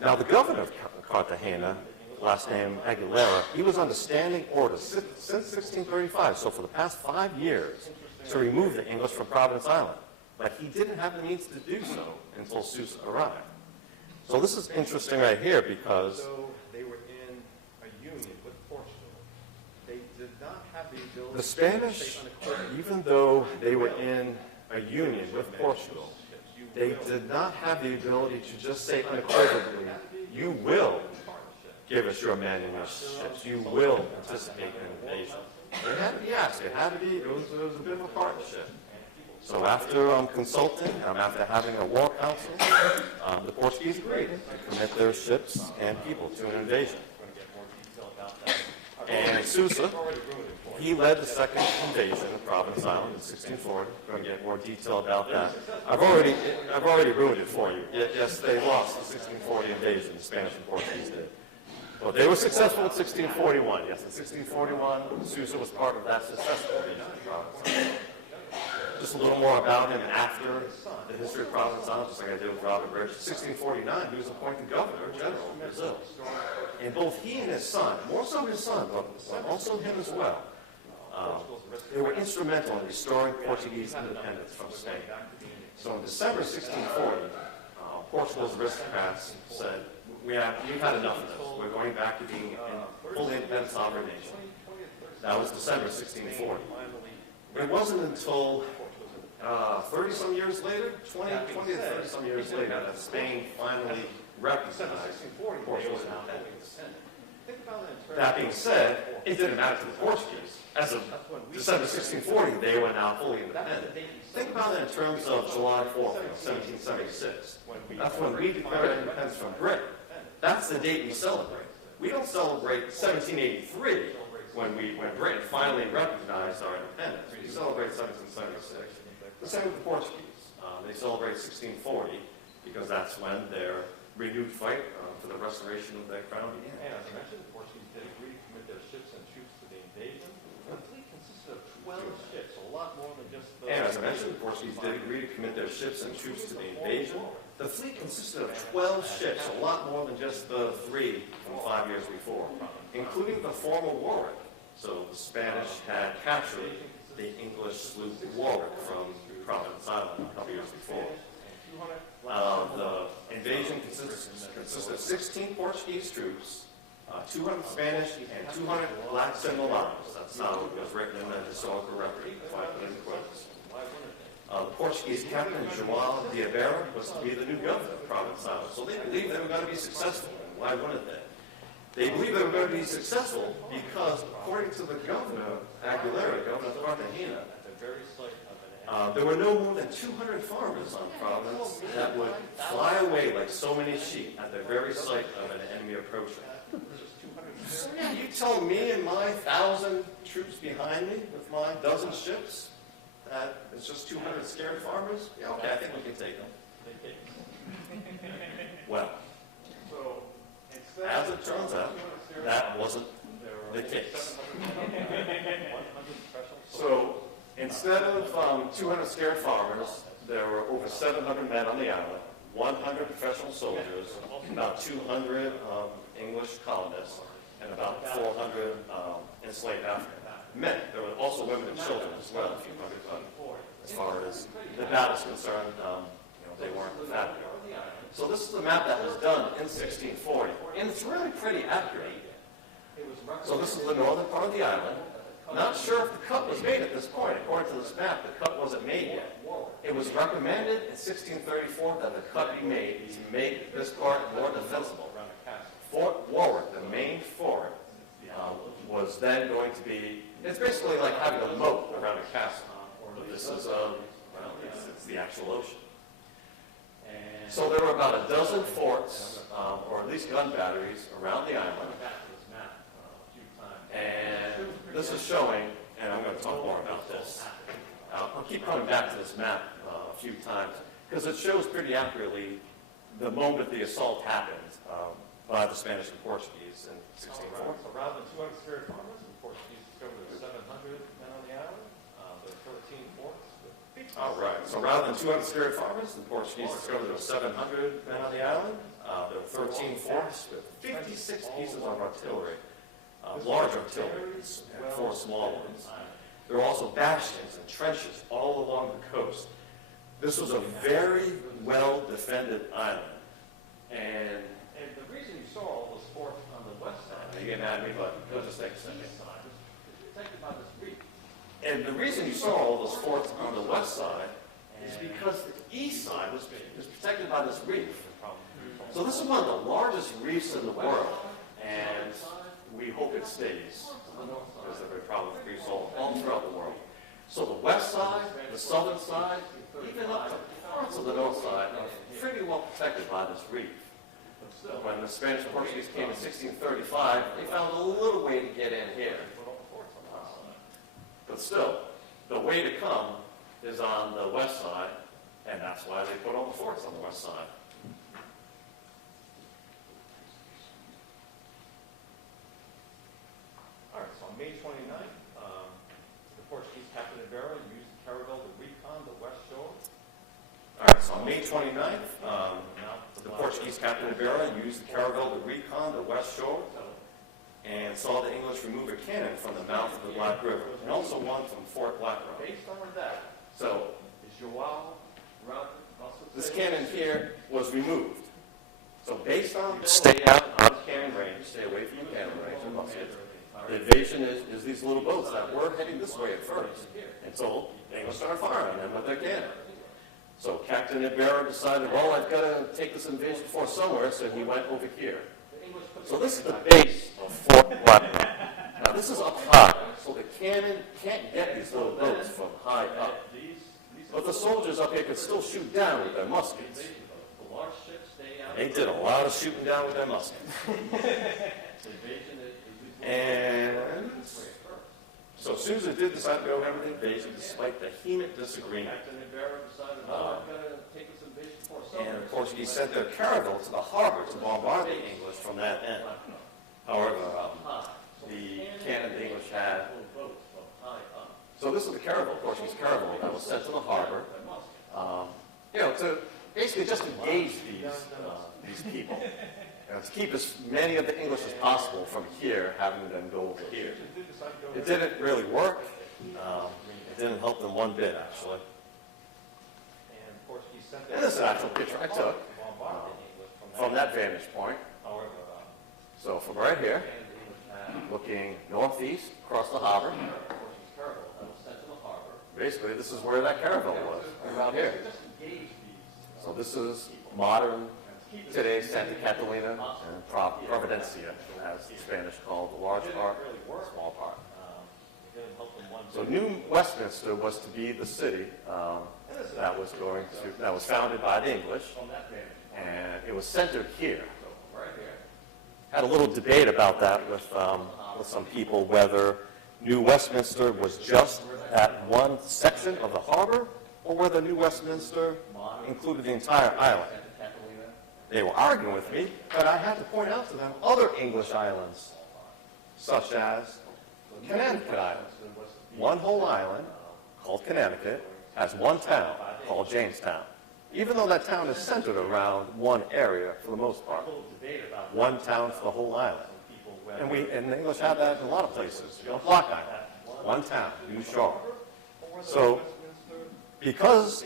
Now, the governor of Cartagena, last name Aguilera, he was under standing orders since 1635, so for the past 5 years, to remove the English from Providence Island. But he didn't have the means to do so until Sousa arrived. So this is interesting right here because they were in a union with Portugal. They did not have the ability the Spanish, even though they were in a union with Portugal, they did not have the ability to just say unequivocally, you will give us your men and your ships. You will participate in invasion. It had to be asked. It had to be, it was a bit of a partnership. So after consulting, after having a war council, the Portuguese agreed to commit their ships and people to an invasion. And Sousa, he led the second invasion of Providence Island in 1640. We're going to get more detail about that. I've already ruined it for you. Yes, they lost the 1640 invasion, the Spanish and Portuguese did. But they were successful in 1641. Yes, in 1641, Sousa was part of that successful invasion of Providence Island. Just a little more about him after the history of Providence Island, just like I did with Robert Rich. 1649, he was appointed governor general of Brazil. And both he and his son, more so his son, but also him as well, they were instrumental in restoring Portuguese independence from Spain. So in December 1640, Portugal's aristocrats said, we've had enough of this. We're going back to being a fully independent sovereign nation. That was December 1640. It wasn't until 30-some years later, 20 to 30-some years later, that Spain finally recognized Portugal's independence. That being said, it didn't matter to the Portuguese. As of December 1640, they were now fully independent. Think about it in terms of July 4th, 1776. That's when we declared independence from Britain. That's the date we celebrate. We don't celebrate 1783 when Britain finally recognized our independence. We celebrate 1776. The same with the Portuguese. They celebrate 1640 because that's when their renewed fight for the restoration of their crown began. And as I mentioned, the Portuguese did agree to commit their ships and troops to the invasion. The fleet consisted of 12 ships, a lot more than just the... And as I mentioned, the Portuguese did agree to commit their ships and troops to the invasion. The fleet consisted of 12 ships, a lot more than just the 3 from 5 years before, including the former Warwick. So the Spanish had captured the English sloop Warwick from Providence Island a couple years before. The invasion consisted of 16 Portuguese troops, 200 Spanish, and 200 blacks and mulattoes. That's how it was written in the historical record. That's why I put it in quotes. The Portuguese captain, João de Ibeira, was to be the new governor of Providence Island. So they believed they were going to be successful. Why wouldn't they? They believed they were going to be successful because, according to the governor, Aguilera, governor of Cartagena, there were no more than 200 farmers on Providence that would fly away like so many sheep at the very sight of an enemy approaching. So yeah, you tell me and my 1,000 troops behind me with my dozen ships that it's just 200 scared farmers? Yeah, okay, I think we can take them. Well, as it turns out, that wasn't the case. So instead of 200 scared farmers, there were over 700 men on the island, 100 professional soldiers, about 200 English colonists, and about 400 enslaved African men. There were also women and children as well, a few hundred, but as far as the battle is concerned, they weren't that big. So this is the map that was done in 1640, and it's really pretty accurate. So this is the northern part of the island. Not sure if the cut was made at this point. According to this map, the cut wasn't made yet. It was recommended in 1634 that the cut be made to make this part more defensible. Fort Warwick, the main fort, was then going to be, it's basically like having a moat around a castle. But this is, it's the actual ocean. So there were about a dozen forts, or at least gun batteries, around the island. And this is showing, and I'm going to talk more about this. I'll keep coming back to this map a few times, because it shows pretty accurately the moment the assault happened by the Spanish and Portuguese in 1640. So rather than 200 scared farmers, the Portuguese discovered there were 700 men on the island. There were 13 forts. All right. So rather than 200 scared farmers, the Portuguese discovered there were 700 men on the island. There were 13 forts with 56 pieces of artillery, large artillery, and 4 small ones. There were also bastions and trenches all along the coast. This was a very well-defended island. And the reason you saw all those forts on the west side, you get mad at me, but it'll just take a second. protected by this reef. And the reason you saw all those forts on the west side is because the east side was protected by this reef. So this is one of the largest reefs in the world, and we hope it stays. There's a very problem with reefs all throughout the world. So the west side, the southern side, even up to parts of the north side are pretty well protected by this reef. When the Spanish and Portuguese came in 1635, they found a little way to get in here. But still, the way to come is on the west side, and that's why they put all the forts on the west side. All right, so on May 29th, the Portuguese Captain Ibeira used the caravel to recon the west shore. All right, so on May 29th, the Portuguese Captain Ibeira used the caravel to recon the west shore and saw the English remove a cannon from the mouth of the Black River, and also one from Fort Black Rock. Based on that, So is João this cannon here was removed. So based on stay out of cannon range, stay away from the cannon range and muskets, the invasion is these little boats that were heading this way at first. And so the English started firing on them with their cannon. So Captain Ibeira decided, well, I've got to take this invasion force somewhere, so he went over here. So this is the base of Fort Black Rock. Now this is up high, so the cannon can't get these little boats from high up. But the soldiers up here could still shoot down with their muskets. They did a lot of shooting down with their muskets. And So Susan did decide to go everything basic despite vehement disagreement. And the Portuguese sent their caravel to the harbor to bombard the English from that end. However, the cannon the English had. So this is the caravel, Portuguese caravel, that was sent to the harbor, to basically just engage these people, to keep as many of the English as possible from here, having them go over here. It didn't really work. It didn't help them one bit, actually. And this is an actual picture I took from that vantage point. So from right here, looking northeast across the harbor, basically this is where that caravel was, around here. So this is modern, today's Santa Catalina and Providence, as the Spanish called the large part, the small part. So New Westminster was to be the city that was founded by the English, and it was centered here. Had a little debate about that with some people, whether New Westminster was just that one section of the harbor, or whether New Westminster included the entire island. They were arguing with me, but I had to point out to them other English islands, such as Connecticut Island. One whole island, called Connecticut, has one town, called Jamestown. Even though that town is centered around one area for the most part. One town for the whole island. And the English had that in a lot of places. Block Island, one town, New Shore. So,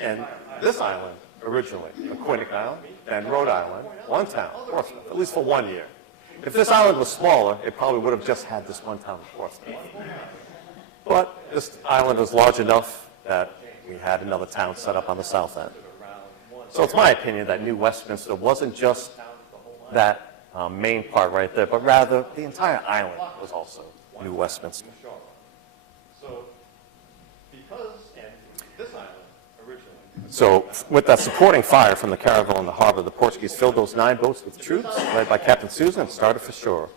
and this island, originally, Aquinic Island, and Rhode Island, one town, Portsmouth, at least for 1 year. If this island was smaller, it probably would have just had this one town, Portsmouth. But this island was large enough that we had another town set up on the south end. So it's my opinion that New Westminster wasn't just that main part right there, but rather the entire island was also New Westminster. So with that supporting fire from the caravel in the harbor, the Portuguese filled those 9 boats with troops, led by Captain Susan, and started for shore.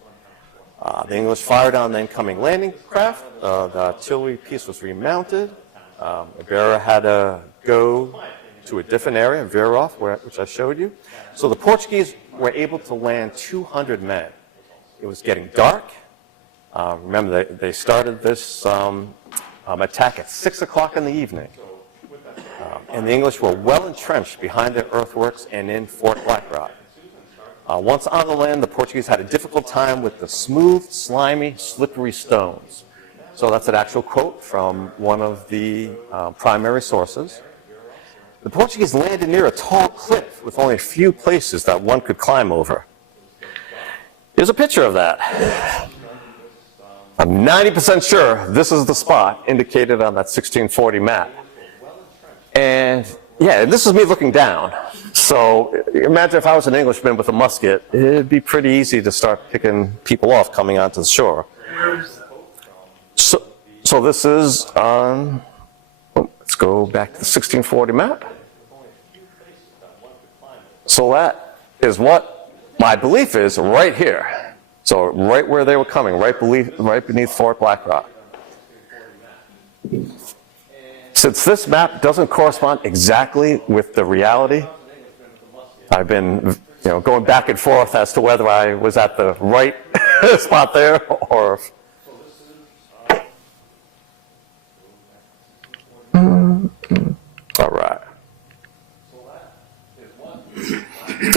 The English fired on the incoming landing craft. The artillery piece was remounted. The bearer had to go to a different area and veer off, which I showed you. So the Portuguese were able to land 200 men. It was getting dark. Remember, they started this attack at 6 o'clock in the evening. And the English were well entrenched behind their earthworks and in Fort Blackrock. Once on the land, the Portuguese had a difficult time with the smooth, slimy, slippery stones. So that's an actual quote from one of the primary sources. The Portuguese landed near a tall cliff with only a few places that one could climb over. Here's a picture of that. I'm 90% sure this is the spot indicated on that 1640 map. And yeah, this is me looking down. So imagine if I was an Englishman with a musket, it'd be pretty easy to start picking people off coming onto the shore. So this is on, let's go back to the 1640 map. So that is what my belief is right here. So right where they were coming, right beneath Fort Blackrock. Since this map doesn't correspond exactly with the reality, I've been going back and forth as to whether I was at the right spot there or... All right.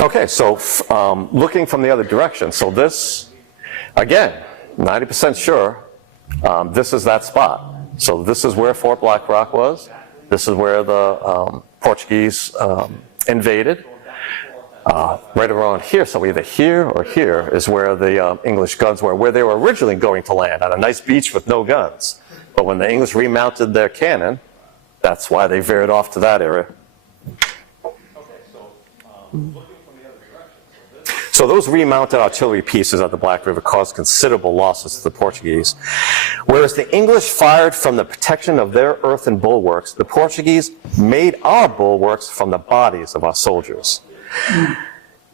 Okay, so looking from the other direction. So this, again, 90% sure, this is that spot. So this is where Fort Blackrock was. This is where the Portuguese invaded. Right around here, so either here or here is where the English guns were, where they were originally going to land, on a nice beach with no guns. But when the English remounted their cannon, that's why they veered off to that area. So those remounted artillery pieces at the Black River caused considerable losses to the Portuguese. Whereas the English fired from the protection of their earthen bulwarks, the Portuguese made our bulwarks from the bodies of our soldiers.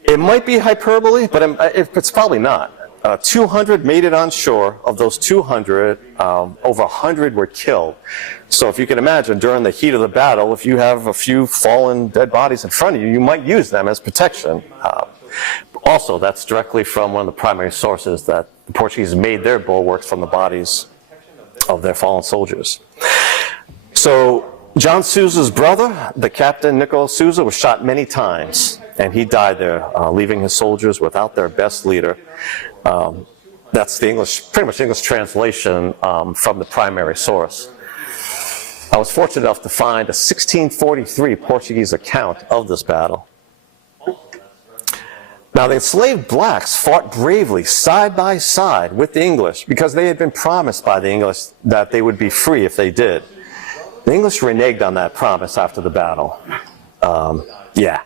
It might be hyperbole, but it's probably not. 200 made it on shore. Of those 200, over 100 were killed. So if you can imagine, during the heat of the battle, if you have a few fallen dead bodies in front of you, you might use them as protection. Also, that's directly from one of the primary sources that the Portuguese made their bulwarks from the bodies of their fallen soldiers. So John Sousa's brother, the captain Nicolas Sousa, was shot many times, and he died there, leaving his soldiers without their best leader. That's the English, pretty much English translation from the primary source. I was fortunate enough to find a 1643 Portuguese account of this battle. Now, the enslaved blacks fought bravely side by side with the English because they had been promised by the English that they would be free if they did. The English reneged on that promise after the battle. Yeah.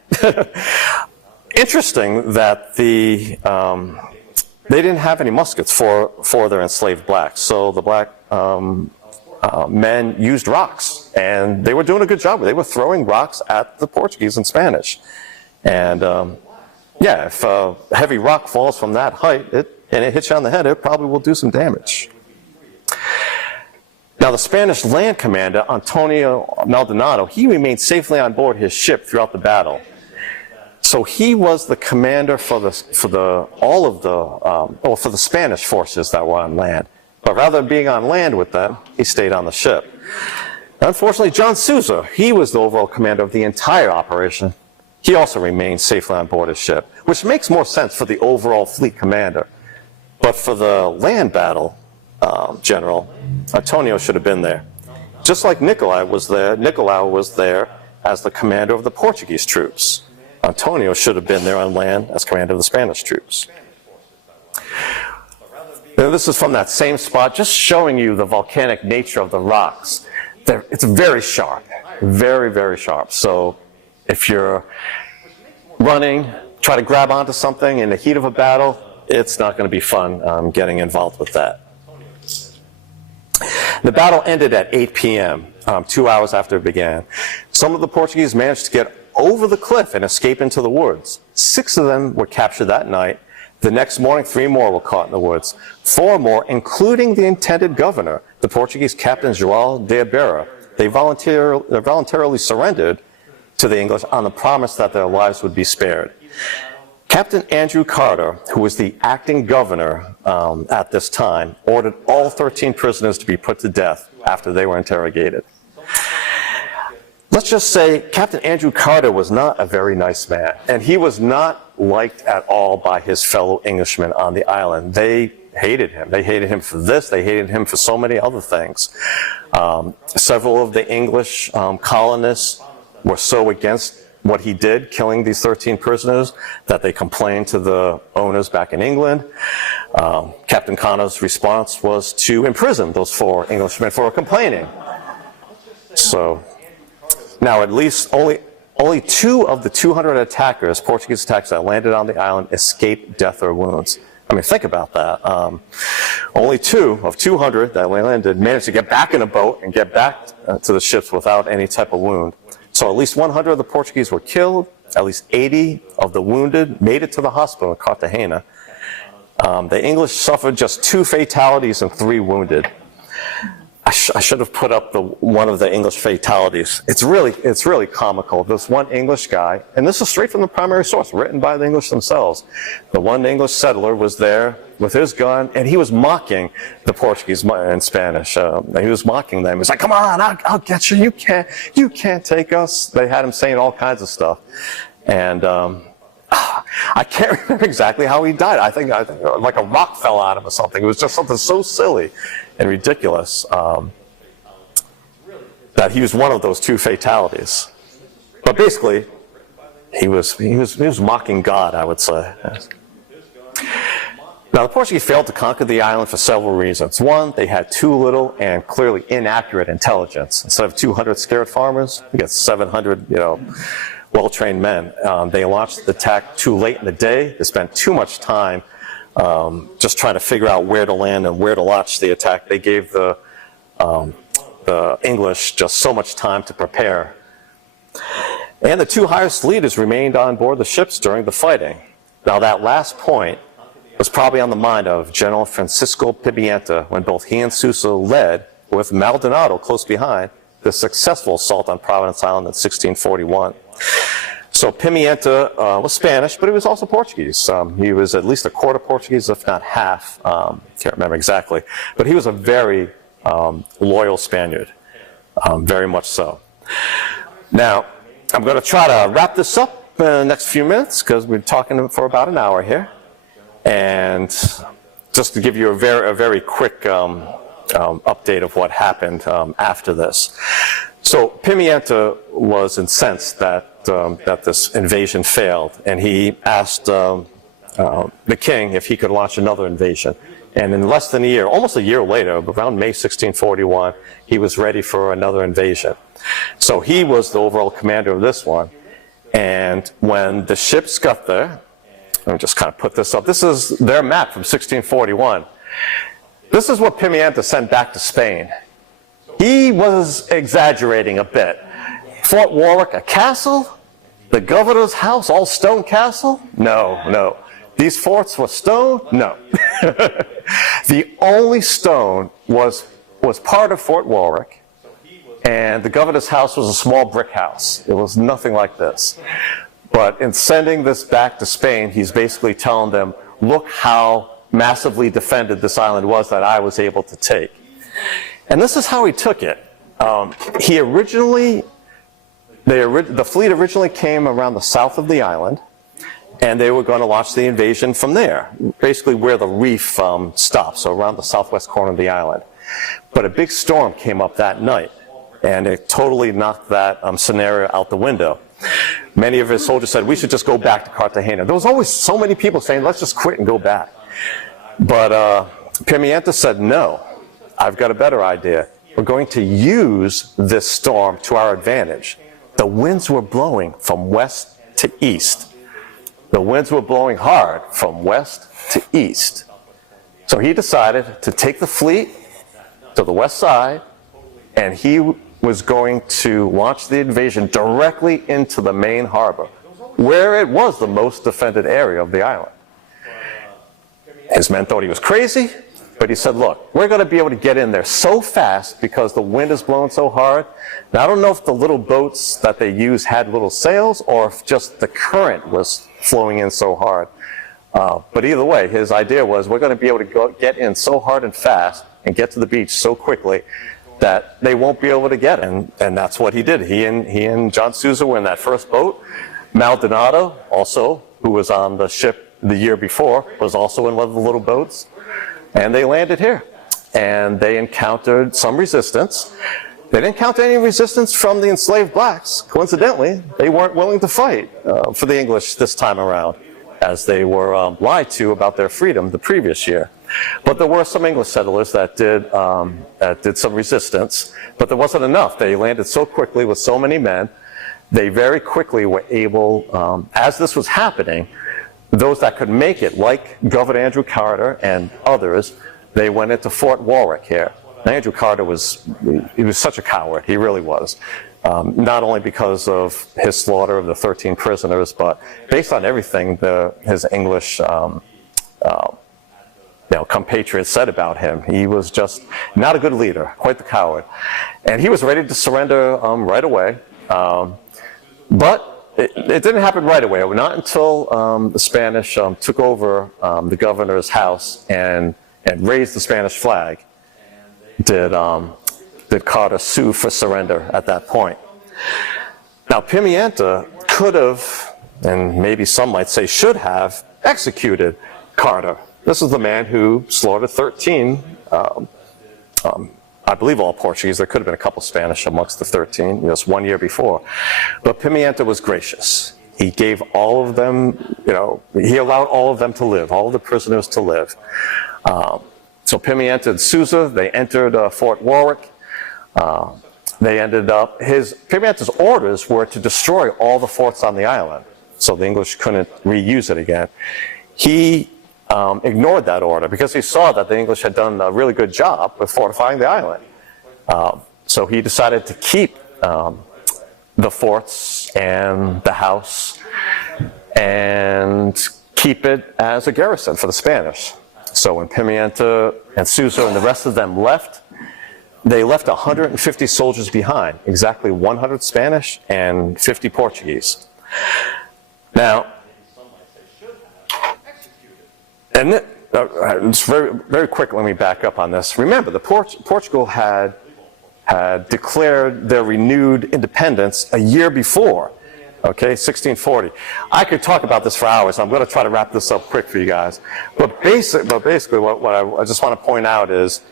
Interesting that they didn't have any muskets for their enslaved blacks, so the black men used rocks, and they were doing a good job. They were throwing rocks at the Portuguese in Spanish. And yeah, if a heavy rock falls from that height and it hits you on the head, it probably will do some damage. Now, the Spanish land commander, Antonio Maldonado, he remained safely on board his ship throughout the battle. So he was the commander for the Spanish forces that were on land. But rather than being on land with them, he stayed on the ship. Unfortunately, John Sousa, he was the overall commander of the entire operation. He also remained safely on board his ship, which makes more sense for the overall fleet commander. But for the land battle general, Antonio should have been there. Just like Nicolau was there as the commander of the Portuguese troops. Antonio should have been there on land as commander of the Spanish troops. Now, this is from that same spot, just showing you the volcanic nature of the rocks. It's very sharp, very, very sharp. So if you're running, try to grab onto something in the heat of a battle, it's not going to be fun getting involved with that. The battle ended at 8 p.m., 2 hours after it began. Some of the Portuguese managed to get over the cliff and escape into the woods. 6 of them were captured that night. The next morning, 3 more were caught in the woods. 4 more, including the intended governor, the Portuguese captain João de Ibeira. They voluntarily surrendered to the English on the promise that their lives would be spared. Captain Andrew Carter, who was the acting governor at this time, ordered all 13 prisoners to be put to death after they were interrogated. Let's just say Captain Andrew Carter was not a very nice man, and he was not liked at all by his fellow Englishmen on the island. They hated him. They hated him for this. They hated him for so many other things. Several of the English colonists were so against what he did, killing these 13 prisoners, that they complained to the owners back in England. Captain Carter's response was to imprison those 4 Englishmen for complaining. So now at least only 2 of the 200 attackers, Portuguese attackers that landed on the island, escaped death or wounds. I mean, think about that. Only 2 of 200 that landed managed to get back in a boat and get back to the ships without any type of wound. So at least 100 of the Portuguese were killed. At least 80 of the wounded made it to the hospital in Cartagena. The English suffered just 2 fatalities and 3 wounded. I should have put up one of the English fatalities. It's really comical. This one English guy, and this is straight from the primary source, written by the English themselves. The one English settler was there with his gun, and he was mocking the Portuguese in Spanish. He was mocking them. He was like, "Come on, I'll get you. You can't take us." They had him saying all kinds of stuff, and I can't remember exactly how he died. I think like a rock fell on him or something. It was just something so silly and ridiculous that he was one of those 2 fatalities. But basically, he was mocking God, I would say. Now, the Portuguese failed to conquer the island for several reasons. One, they had too little and clearly inaccurate intelligence. Instead of 200 scared farmers, we got 700, well-trained men. They launched the attack too late in the day. They spent too much time just trying to figure out where to land and where to launch the attack. They gave the English just so much time to prepare. And the 2 highest leaders remained on board the ships during the fighting. Now, that last point was probably on the mind of General Francisco Pimienta when both he and Sousa led, with Maldonado close behind, the successful assault on Providence Island in 1641. So Pimienta was Spanish, but he was also Portuguese. He was at least a quarter Portuguese, if not half. Can't remember exactly. But he was a very loyal Spaniard, very much so. Now, I'm going to try to wrap this up in the next few minutes because we're talking for about an hour here. And just to give you a very quick update of what happened after this. So Pimienta was incensed that this invasion failed, and he asked the king if he could launch another invasion. And in less than a year, almost a year later, around May 1641, he was ready for another invasion. So he was the overall commander of this one. And when the ships got there, let me just kind of put this up. This is their map from 1641. This is what Pimienta sent back to Spain. He was exaggerating a bit. Fort Warwick, a castle? The governor's house, all stone castle? No. These forts were stone? No. The only stone was part of Fort Warwick, and the governor's house was a small brick house. It was nothing like this. But in sending this back to Spain, he's basically telling them, look how massively defended this island was that I was able to take. And this is how he took it. The fleet originally came around the south of the island, and they were going to launch the invasion from there, basically where the reef stops, so around the southwest corner of the island. But a big storm came up that night, and it totally knocked that scenario out the window. Many of his soldiers said, we should just go back to Cartagena. There was always so many people saying, let's just quit and go back. But Pimienta said, no, I've got a better idea. We're going to use this storm to our advantage. The winds were blowing from west to east. The winds were blowing hard from west to east. So he decided to take the fleet to the west side, and he was going to launch the invasion directly into the main harbor, where it was the most defended area of the island. His men thought he was crazy, but he said, look, we're going to be able to get in there so fast because the wind is blowing so hard. Now, I don't know if the little boats that they used had little sails or if just the current was flowing in so hard. But either way, his idea was we're going to be able to get in so hard and fast and get to the beach so quickly that they won't be able to get in. And that's what he did. He and John Sousa were in that first boat. Maldonado, also, who was on the ship the year before, was also in one of the little boats. And they landed here. And they encountered some resistance. They didn't encounter any resistance from the enslaved blacks. Coincidentally, they weren't willing to fight for the English this time around, as they were lied to about their freedom the previous year. But there were some English settlers that did some resistance, but there wasn't enough. They landed so quickly with so many men. They very quickly were able, as this was happening, those that could make it, like Governor Andrew Carter and others, they went into Fort Warwick here. Andrew Carter was such a coward. He really was. Not only because of his slaughter of the 13 prisoners, but based on everything his English compatriots said about him. He was just not a good leader, quite the coward. And he was ready to surrender right away. But it didn't happen right away. Not until the Spanish took over the governor's house and raised the Spanish flag did Carter sue for surrender at that point. Now, Pimienta could have, and maybe some might say should have, executed Carter. This is the man who slaughtered 13, I believe all Portuguese. There could have been a couple Spanish amongst the 13, just 1 year before. But Pimienta was gracious. He gave all of them, he allowed all of them to live, all of the prisoners to live. So Pimienta and Sousa, they entered Fort Warwick. They ended up, Pimienta's orders were to destroy all the forts on the island, so the English couldn't reuse it again. He ignored that order because he saw that the English had done a really good job with fortifying the island. So he decided to keep the forts and the house and keep it as a garrison for the Spanish. So when Pimienta and Sousa and the rest of them left, they left 150 soldiers behind, exactly 100 Spanish and 50 Portuguese. Now, and it's very quick, let me back up on this. Remember, Portugal had declared their renewed independence a year before, okay, 1640. I could talk about this for hours. I'm going to try to wrap this up quick for you guys. But basically what I just want to point out is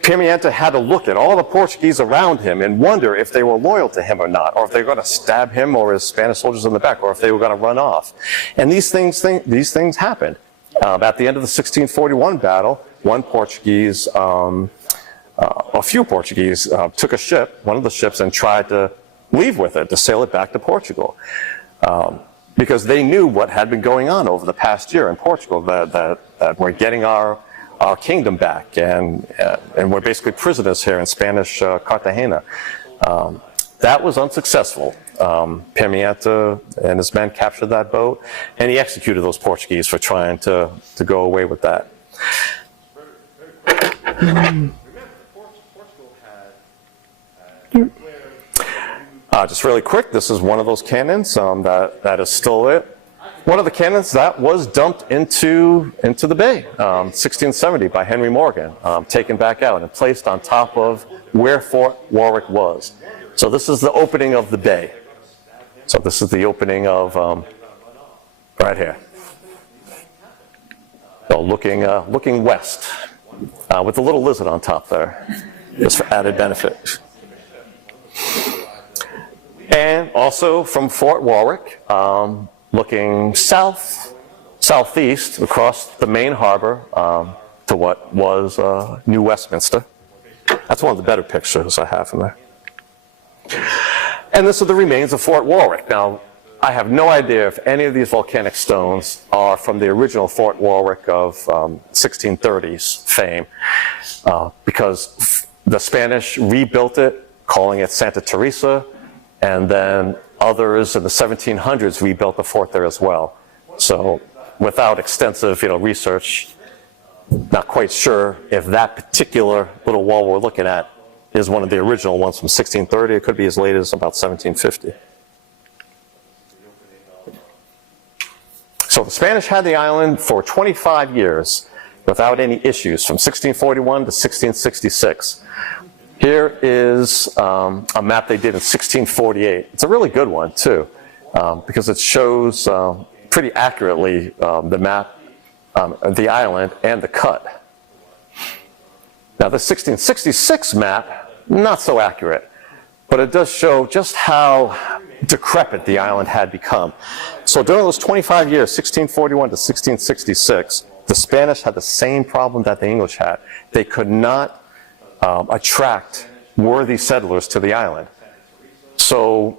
Pimienta had to look at all the Portuguese around him and wonder if they were loyal to him or not, or if they were going to stab him or his Spanish soldiers in the back, or if they were going to run off. And these things happened. At the end of the 1641 battle, a few Portuguese took a ship, one of the ships, and tried to leave with it, to sail it back to Portugal. Because they knew what had been going on over the past year in Portugal, that we're getting our kingdom back, and we're basically prisoners here in Spanish Cartagena. That was unsuccessful. Pimienta and his men captured that boat, and he executed those Portuguese for trying to go away with that. Just really quick, this is one of those cannons that is still it. One of the cannons that was dumped into the bay, 1670 by Henry Morgan, taken back out and placed on top of where Fort Warwick was. So this is the opening of the bay. So this is the opening of right here. So looking west, with the little lizard on top there, just for added benefit. And also from Fort Warwick, looking southeast across the main harbor to what was New Westminster. That's one of the better pictures I have from there. And this are the remains of Fort Warwick. Now, I have no idea if any of these volcanic stones are from the original Fort Warwick of 1630s fame, because the Spanish rebuilt it, calling it Santa Teresa, and then others in the 1700s rebuilt the fort there as well. So without extensive research, not quite sure if that particular little wall we're looking at is one of the original ones from 1630. It could be as late as about 1750. So the Spanish had the island for 25 years without any issues, from 1641 to 1666. Here is a map they did in 1648. It's a really good one, too, because it shows pretty accurately the map, the island, and the cut. Now, the 1666 map, not so accurate, but it does show just how decrepit the island had become. So during those 25 years, 1641 to 1666, the Spanish had the same problem that the English had. They could not attract worthy settlers to the island. So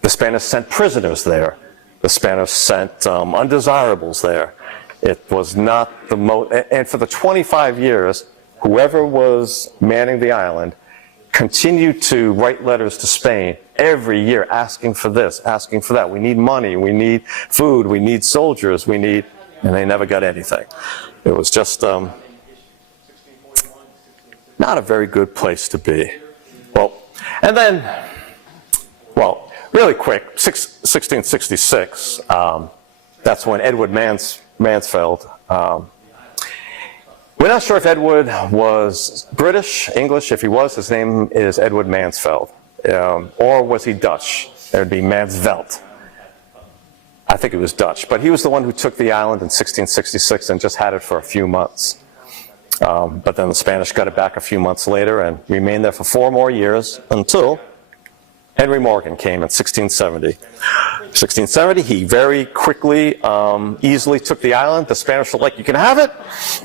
the Spanish sent prisoners there. The Spanish sent undesirables there. It was not the most, and for the 25 years, whoever was manning the island continued to write letters to Spain every year asking for this, asking for that. We need money, we need food, we need soldiers, and they never got anything. It was just not a very good place to be. Well, and then, really quick, 1666, that's when Edward Mansfield, we're not sure if Edward was British, English. If he was, his name is Edward Mansfield. Or was he Dutch? It would be Mansveld. I think it was Dutch. But he was the one who took the island in 1666 and just had it for a few months. But then the Spanish got it back a few months later and remained there for 4 more years until Henry Morgan came in 1670. 1670, he very quickly, easily took the island. The Spanish were like, you can have it?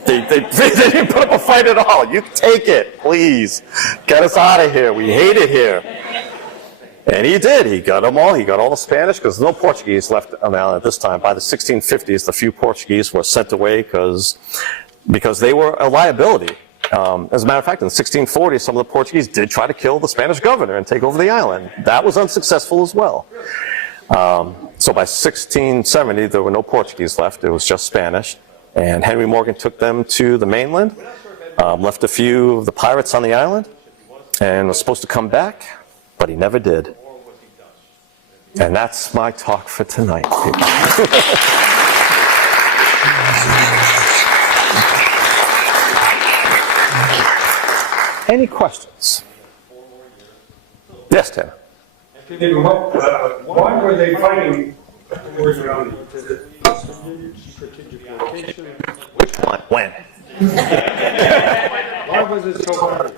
They didn't put up a fight at all. You take it, please. Get us out of here. We hate it here. And he did. He got them all. He got all the Spanish, because no Portuguese left on the island at this time. By the 1650s, the few Portuguese were sent away because they were a liability. As a matter of fact, in the 1640s, some of the Portuguese did try to kill the Spanish governor and take over the island. That was unsuccessful as well. So by 1670, there were no Portuguese left. It was just Spanish. And Henry Morgan took them to the mainland, left a few of the pirates on the island, and was supposed to come back, but he never did. And that's my talk for tonight, people. Any questions? Yes, Tim. Why were they fighting? When? Why was it so hard?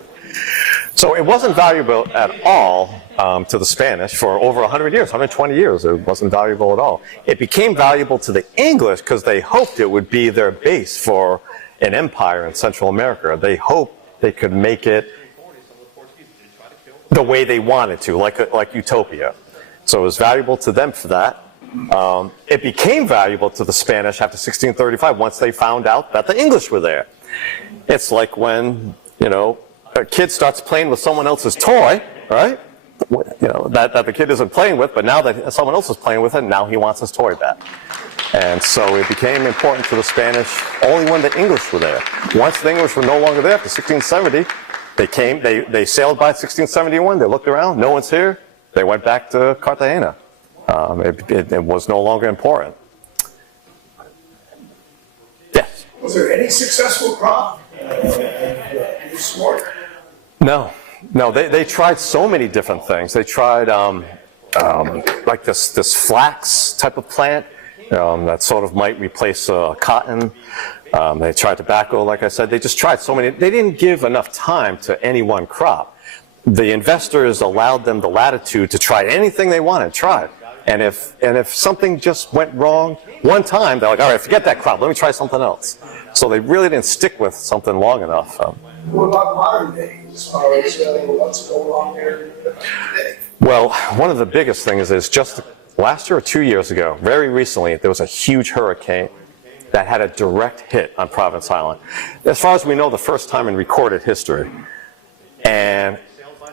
So it wasn't valuable at all to the Spanish for over 100 years, 120 years. It wasn't valuable at all. It became valuable to the English because they hoped it would be their base for an empire in Central America. They hoped they could make it the way they wanted to, like Utopia. So it was valuable to them for that. It became valuable to the Spanish after 1635 once they found out that the English were there. It's like when, a kid starts playing with someone else's toy, right? That the kid isn't playing with, but now that someone else is playing with it, now he wants his toy back. And so it became important to the Spanish only when the English were there. Once the English were no longer there after 1670, they sailed by 1671, they looked around, no one's here, they went back to Cartagena. It was no longer important. Yes? Was there any successful crop? Any sport? No, they tried so many different things. They tried like this flax type of plant that sort of might replace cotton. They tried tobacco, like I said. They just tried so many. They didn't give enough time to any one crop. The investors allowed them the latitude to try anything they wanted, try it. And if something just went wrong one time, they're like, all right, forget that crop, let me try something else. So they really didn't stick with something long enough. What about modern day, as far as what's going on there today? Well, one of the biggest things is just last year or 2 years ago, very recently, there was a huge hurricane that had a direct hit on Providence Island. As far as we know, the first time in recorded history. And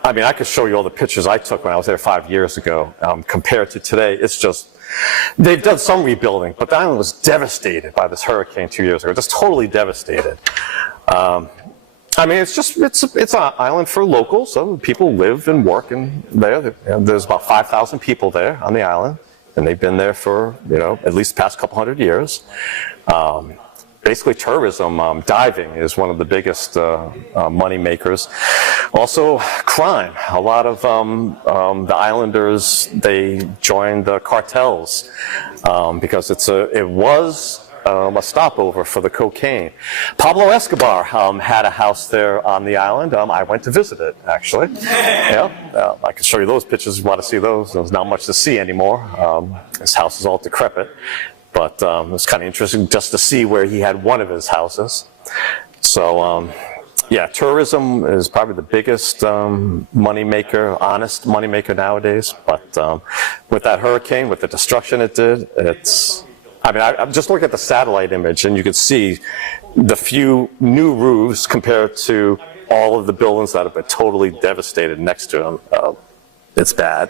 I mean, I could show you all the pictures I took when I was there 5 years ago. Compared to today, it's just, they've done some rebuilding, but the island was devastated by this hurricane 2 years ago, just totally devastated. I mean, it's an island for locals, so people live and work in there. There's about 5,000 people there on the island, and they've been there for, at least the past couple hundred years. Basically tourism, diving is one of the biggest money makers. Also crime. A lot of the islanders, they joined the cartels because it was a stopover for the cocaine. Pablo Escobar had a house there on the island. I went to visit it, actually. I can show you those pictures if you want to see those. There's not much to see anymore. His house is all decrepit. But it was kind of interesting just to see where he had one of his houses. So, tourism is probably the biggest moneymaker, honest moneymaker nowadays. But with that hurricane, with the destruction it did, I'm just looking at the satellite image, and you can see the few new roofs compared to all of the buildings that have been totally devastated next to them. It's bad.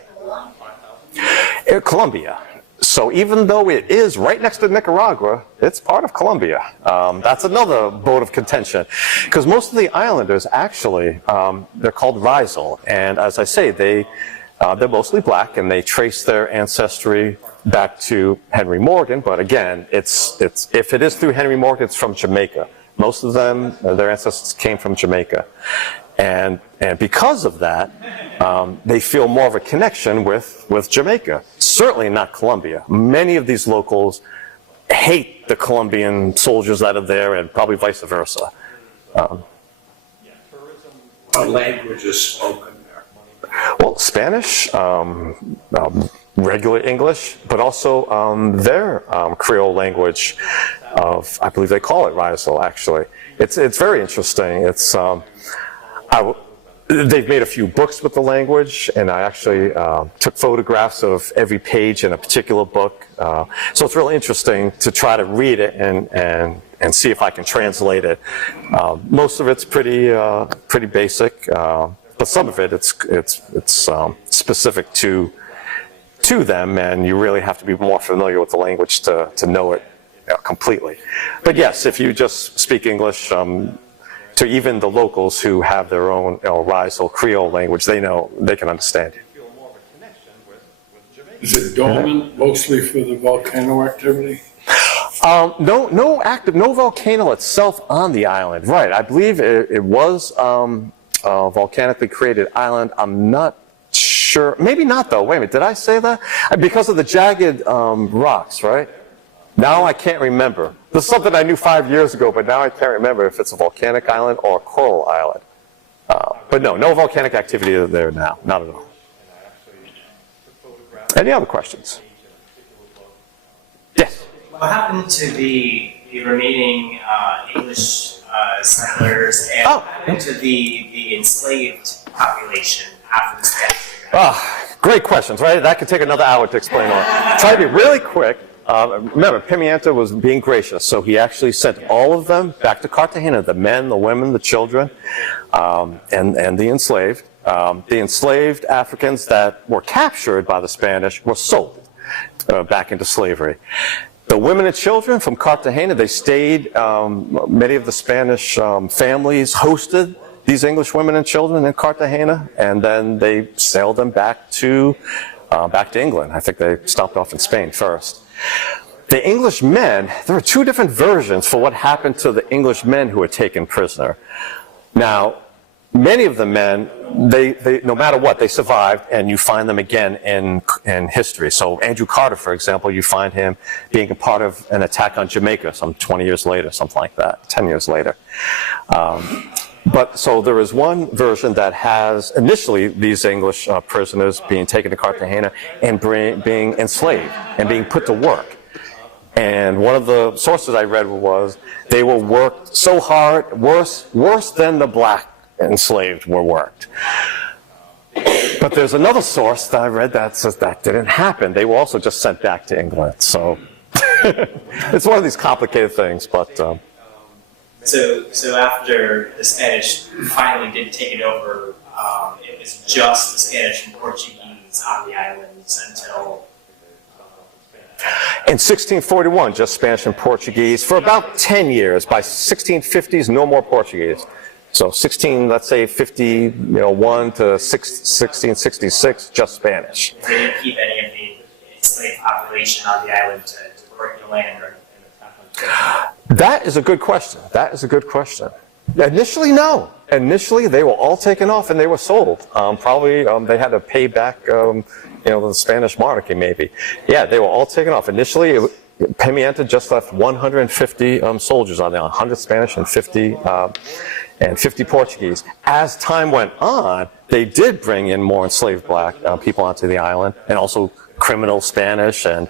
Colombia. So even though it is right next to Nicaragua, it's part of Colombia. That's another bone of contention. Because most of the islanders, actually, they're called Rizal. And as I say, they're mostly black, and they trace their ancestry back to Henry Morgan. But again, if it is through Henry Morgan, it's from Jamaica. Most of them, their ancestors came from Jamaica. And because of that, they feel more of a connection with Jamaica. Certainly not Colombia. Many of these locals hate the Colombian soldiers that are there, and probably vice versa. What language is spoken there? Well, Spanish, regular English, but also their Creole language of, I believe they call it Rizal, actually. It's very interesting. They've made a few books with the language, and I actually took photographs of every page in a particular book. So it's really interesting to try to read it and see if I can translate it. Most of it's pretty basic, but some of it it's specific to to them, and you really have to be more familiar with the language to know it completely. But yes, if you just speak English, to even the locals who have their own Rizel Creole language, they can understand you. Feel more of a connection with Jamaica. Is it dormant mostly for the volcano activity? No volcano itself on the island. Right, I believe it was a volcanically created island. I'm not sure. Maybe not though. Wait a minute, did I say that? Because of the jagged rocks, right? Now I can't remember. This is something I knew 5 years ago, but now I can't remember if it's a volcanic island or a coral island. But no volcanic activity there now, not at all. Any other questions? Yes. What happened to the remaining English settlers, and what happened to the enslaved population after the Spanish? Great questions, right? That could take another hour to explain all. Try to be really quick. Remember, Pimienta was being gracious, so he actually sent all of them back to Cartagena, the men, the women, the children, and the enslaved. The enslaved Africans that were captured by the Spanish were sold back into slavery. The women and children from Cartagena, they stayed. Many of the Spanish families hosted these English women and children in Cartagena, and then they sailed them back to England. I think they stopped off in Spain first. The English men, there are two different versions for what happened to the English men who were taken prisoner. Now, many of the men, they no matter what, they survived, and you find them again in history. So Andrew Carter, for example, you find him being a part of an attack on Jamaica some 20 years later, something like that, 10 years later. But so there is one version that has initially these English prisoners being taken to Cartagena and being enslaved and being put to work. And one of the sources I read was they were worked so hard, worse than the black enslaved were worked. But there's another source that I read that says that didn't happen. They were also just sent back to England. So it's one of these complicated things, but. So after the Spanish finally did take it over, it was just the Spanish and Portuguese on the islands until... In 1641, just Spanish and Portuguese for about 10 years. By 1650s, no more Portuguese. So 1651 to 1666, just Spanish. They didn't keep any of the enslaved population on the island to work the land, or... That is a good question. That is a good question. Initially, no. Initially, they were all taken off and they were sold. Probably they had to pay back, the Spanish monarchy maybe. Yeah, they were all taken off. Initially, Pimienta just left 150 soldiers on there, 100 Spanish and 50 Portuguese. As time went on, they did bring in more enslaved black people onto the island, and also criminal Spanish and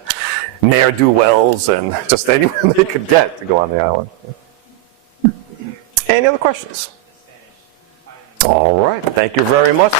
ne'er-do-wells and just anyone they could get to go on the island. Any other questions? All right. Thank you very much.